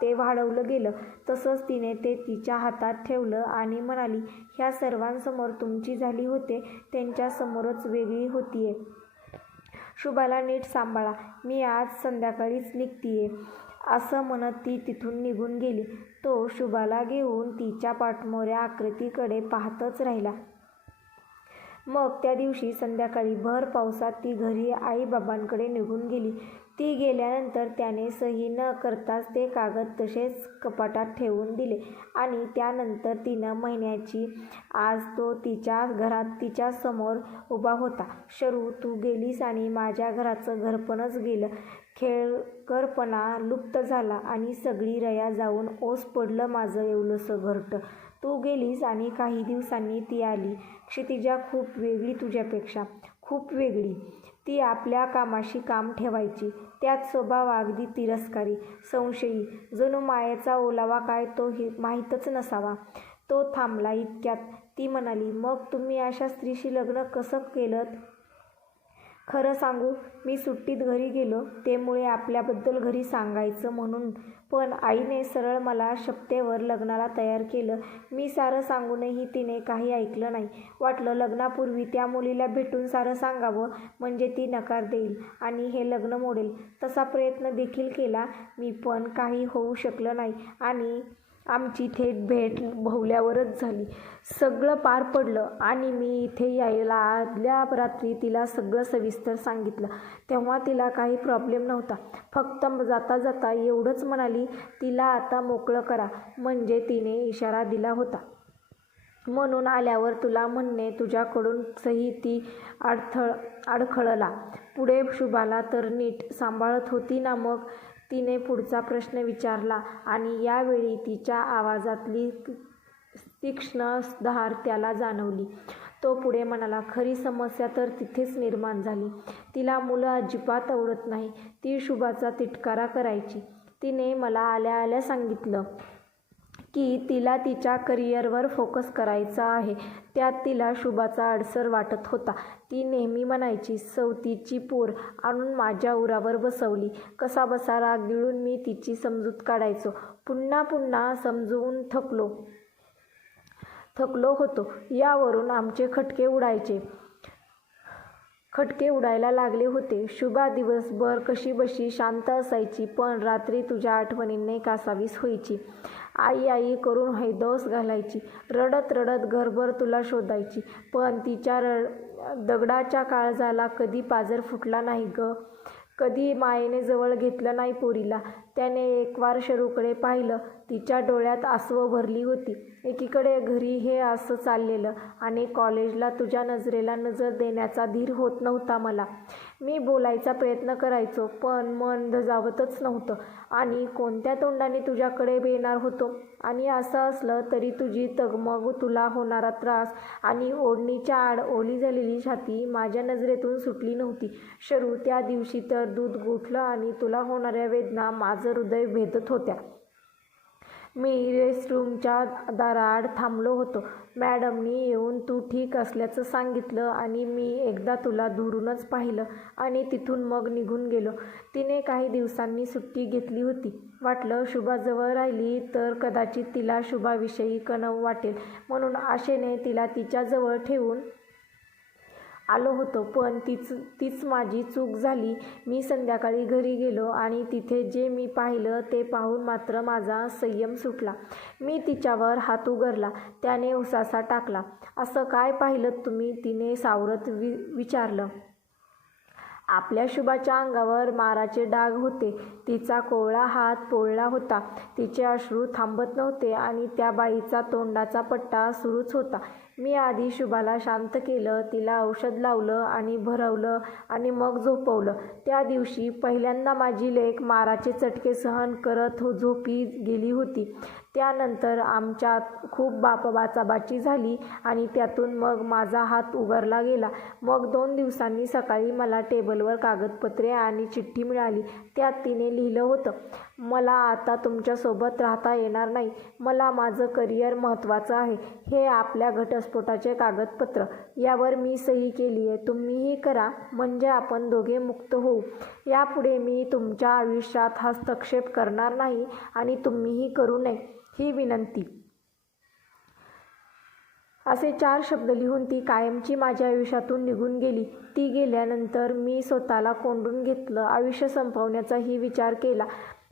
ते वाढवलं गेलं. तसंच तिने ते तिच्या हातात ठेवलं आणि म्हणाली, ह्या सर्वांसमोर तुमची झाली होते त्यांच्यासमोरच वेगळी होतीये. शुभाला नीट सांभाळा. मी आज संध्याकाळीच निघतीये. असं म्हणत ती तिथून निघून गेली. तो शुभाला घेऊन तिच्या पाठमोऱ्या आकृतीकडे पाहतच राहिला. मग त्या दिवशी संध्याकाळी भर पावसात ती घरी आई बाबांकडे निघून गेली. ती गेल्यानंतर त्याने सही न करताच ते कागद तसेच कपाटात ठेवून दिले आणि त्यानंतर 3 महिन्याची आज तो तिच्या घरात तिच्या समोर उभा होता. शरू, तू गेलीस आणि माझ्या घराचं घरपणच गेलं. खेळकरपणा लुप्त झाला आणि सगळी रया जाऊन ओस पडलं माझं एवढंसं घरटं. तू गेलीस आणि काही दिवसांनी ती आली. क्षितिजा खूप वेगळी तुझ्यापेक्षा, खूप वेगळी. ती आपल्या कामाशी काम ठेवायची. त्यात स्वभाव अगदी तिरस्कारी, संशयी, जणू मायेचा ओलावा काय तो माहीतच नसावा. तो थांबला. इतक्यात ती म्हणाली, मग तुम्ही अशा स्त्रीशी लग्न कसं केलंत? खरं सांगू, मी सुट्टीत घरी गेलो, त्यामुळे आपल्याबद्दल घरी सांगायचं म्हणून. पण आईने सरळ मला शपथेवर लग्नाला तयार केलं. मी सारं सांगूनही तिने काही ऐकलं नाही. वाटलं लग्नापूर्वी त्या मुलीला भेटून सारं सांगावं, म्हणजे ती नकार देईल आणि हे लग्न मोडेल. तसा प्रयत्न देखील केला मी, पण काही होऊ शकलं नाही आणि आमची थेट भेट भोवल्यावरच झाली. सगळं पार पडलं आणि मी इथे यायला आदल्या रात्री तिला सगळं सविस्तर सांगितलं. तेव्हा तिला काही प्रॉब्लेम नव्हता. फक्त जाता जाता एवढंच म्हणाली, तिला आता मोकळं करा. म्हणजे तिने इशारा दिला होता. म्हणून आल्यावर तुला म्हणणे तुझ्याकडून सही ती अडखळला. पुढे शुभाला तर नीट सांभाळत होती ना? मग तिने पुढचा प्रश्न विचारला आणि यावेळी तिच्या आवाजातली तीक्ष्ण धार त्याला जाणवली. तो पुढे म्हणाला, खरी समस्या तर तिथेच निर्माण झाली. तिला मुलं अजिबात आवडत नाही. ती शुभाचा तिटकारा करायची. तिने मला आल्या आल्या सांगितलं की तिला तिच्या करिअरवर फोकस करायचा आहे. त्यात तिला शुभाचा अडसर वाटत होता. ती नेहमी म्हणायची, सवतीची पोर आणून माझ्या उरावर बसवली. कसाबसा राग गिळून मी तिची समजूत काढायचो. पुन्हा पुन्हा समजवून थकलो होतो. यावरून आमचे खटके उडायला लागले होते. शुभा दिवसभर कशीबशी शांत असायची, पण रात्री तुझ्या आठवणींनी कासावीस व्हायची. आई आई करून हैदोस घालायची. रडत रडत घरभर तुला शोधायची, पण तिच्या दगडाच्या काळजाला कधी पाजर फुटला नाही ग. कधी मायेने जवळ घेतलं नाही पोरीला. त्याने एकवार शरूकडे पाहिलं. तिच्या डोळ्यात आसवं भरली होती. एकीकडे घरी हे असं चाललेलं आणि कॉलेजला तुझ्या नजरेला नजर देण्याचा धीर होत नव्हता मला. मी बोलायचा प्रयत्न करायचो, पण मन धजावतच नव्हतं आणि कोणत्या तोंडाने तुझ्याकडे येणार होतो. आणि असं असलं तरी तुझी तगमग, तुला होणारा त्रास आणि ओढणीच्या आड ओली झालेली छाती माझ्या नजरेतून सुटली नव्हती. शरू, त्या दिवशी तर दूध गोठलं आणि तुला होणाऱ्या वेदना माझं हृदय भेदत होत्या. मी रेस्टरूमच्या दाराआड थांबलो होतो. मॅडमनी येऊन तू ठीक असल्याचं सांगितलं आणि मी एकदा तुला दुरूनच पाहिलं आणि तिथून मग निघून गेलो. तिने काही दिवसांनी सुट्टी घेतली होती. वाटलं शुभाजवळ राहिली तर कदाचित तिला शुभाविषयी कणव वाटेल, म्हणून आशेने तिला तिच्याजवळ ठेवून आलो होतो. पण तीच माझी चूक झाली. मी संध्याकाळी घरी गेलो आणि तिथे जे मी पाहिलं ते पाहून मात्र माझा संयम सुटला. मी तिच्यावर हात उगारला. त्याने उसासा टाकला. असं काय पाहिलं तुम्ही? तिने सावरत विचारलं. आपल्या शुभाच्या अंगावर माराचे डाग होते. तिचा कोवळा हात पोळला होता. तिचे अश्रू थांबत नव्हते आणि त्या बाईचा तोंडाचा पट्टा सुरूच होता. मी आधी शुभाला शांत केलं, तिला औषध लावलं आणि भरवलं आणि मग झोपवलं. त्या दिवशी पहिल्यांदा माझी लेक माराचे चटके सहन करत झोपी गेली होती. त्यानंतर आमच्यात खूप बाचाबाची झाली आणि त्यातून मग माझा हात उगारला गेला. मग 2 दिवसांनी सकाळी मला टेबलवर कागदपत्रे आणि चिठ्ठी मिळाली. त्यात तिने लिहिलं होतं, मला आता तुमच्यासोबत राहता येणार नाही. मला माझं करिअर महत्त्वाचं आहे. हे आपल्या घटस्फोटाचे कागदपत्र. यावर मी सही केली आहे. तुम्हीही करा, म्हणजे आपण दोघे मुक्त होऊ. यापुढे मी तुमच्या आयुष्यात हस्तक्षेप करणार नाही आणि तुम्हीही करू नये, ही विनंती. असे 4 शब्द लिहून ती कायमची माझ्या आयुष्यातून निघून गेली. ती गेल्यानंतर मी स्वतःला कोंडून घेतलं. आयुष्य संपवण्याचाही विचार केला,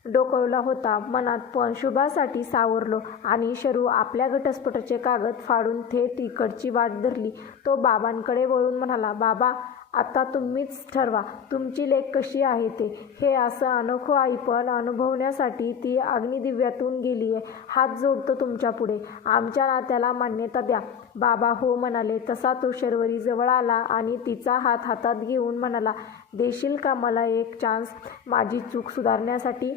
डोकावला होता मनात, पण शुभासाठी सावरलो आणि शरू आपल्या घटस्फोटाचे कागद फाडून थेट इकडची वाट धरली. तो बाबांकडे वळून म्हणाला, बाबा, आता तुम्हीच ठरवा तुमची लेक कशी आहे ते. हे असं अनोखं आई पण अनुभवण्यासाठी ती अग्निदिव्यातून गेली आहे. हात जोडतो तुमच्यापुढे. आमच्या नात्याला मान्यता द्या. बाबा हो म्हणाले. तसा तो शर्वरीजवळ आला आणि तिचा हात हातात घेऊन म्हणाला, देशील का मला एक चान्स माझी चूक सुधारण्यासाठी?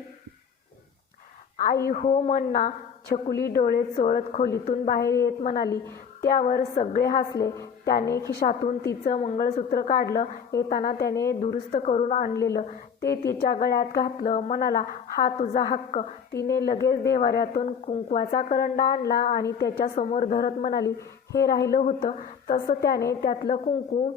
आई हो म्हण ना. छकुली डोळे चोळत खोलीतून बाहेर येत म्हणाली. त्यावर सगळे हसले. त्याने खिशातून तिचं मंगळसूत्र काढलं. येताना त्याने दुरुस्त करून आणलेलं ते तिच्या गळ्यात घातलं. म्हणाला, हा तुझा हक्क. तिने लगेच देव्हाऱ्यातून कुंकवाचा करंडा आणला आणि त्याच्यासमोर धरत म्हणाली, हे राहिलं होतं. तसं त्याने त्यातलं कुंकू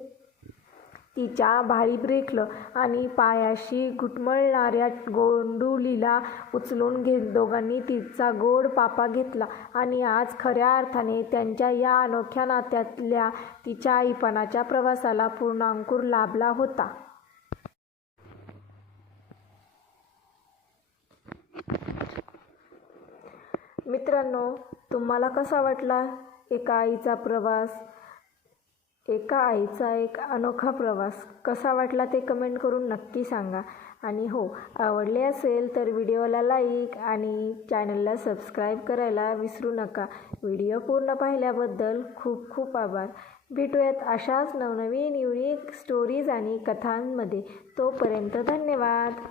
तिच्या भाळीत रेखलं आणि पायाशी घुटमळणाऱ्या गोंडुलीला उचलून घेत दोघांनी तिचा गोड पापा घेतला आणि आज खऱ्या अर्थाने त्यांच्या या अनोख्या नात्यातल्या तिच्या आईपणाच्या प्रवासाला पूर्णांकुर लाभला होता. मित्रांनो, तुम्हाला कसा वाटला एका आईचा प्रवास? एका आईचा एक अनोखा प्रवास कसा वाटला ते कमेंट करून नक्की सांगा. आणि हो, आवडले असेल तर व्हिडिओला लाईक आणि चॅनलला सबस्क्राईब करायला विसरू नका. व्हिडिओ पूर्ण पाहिल्याबद्दल खूप खूप आभार. भेटूयात अशाच नवनवीन युनिक स्टोरीज आणि कथांमध्ये. तोपर्यंत धन्यवाद.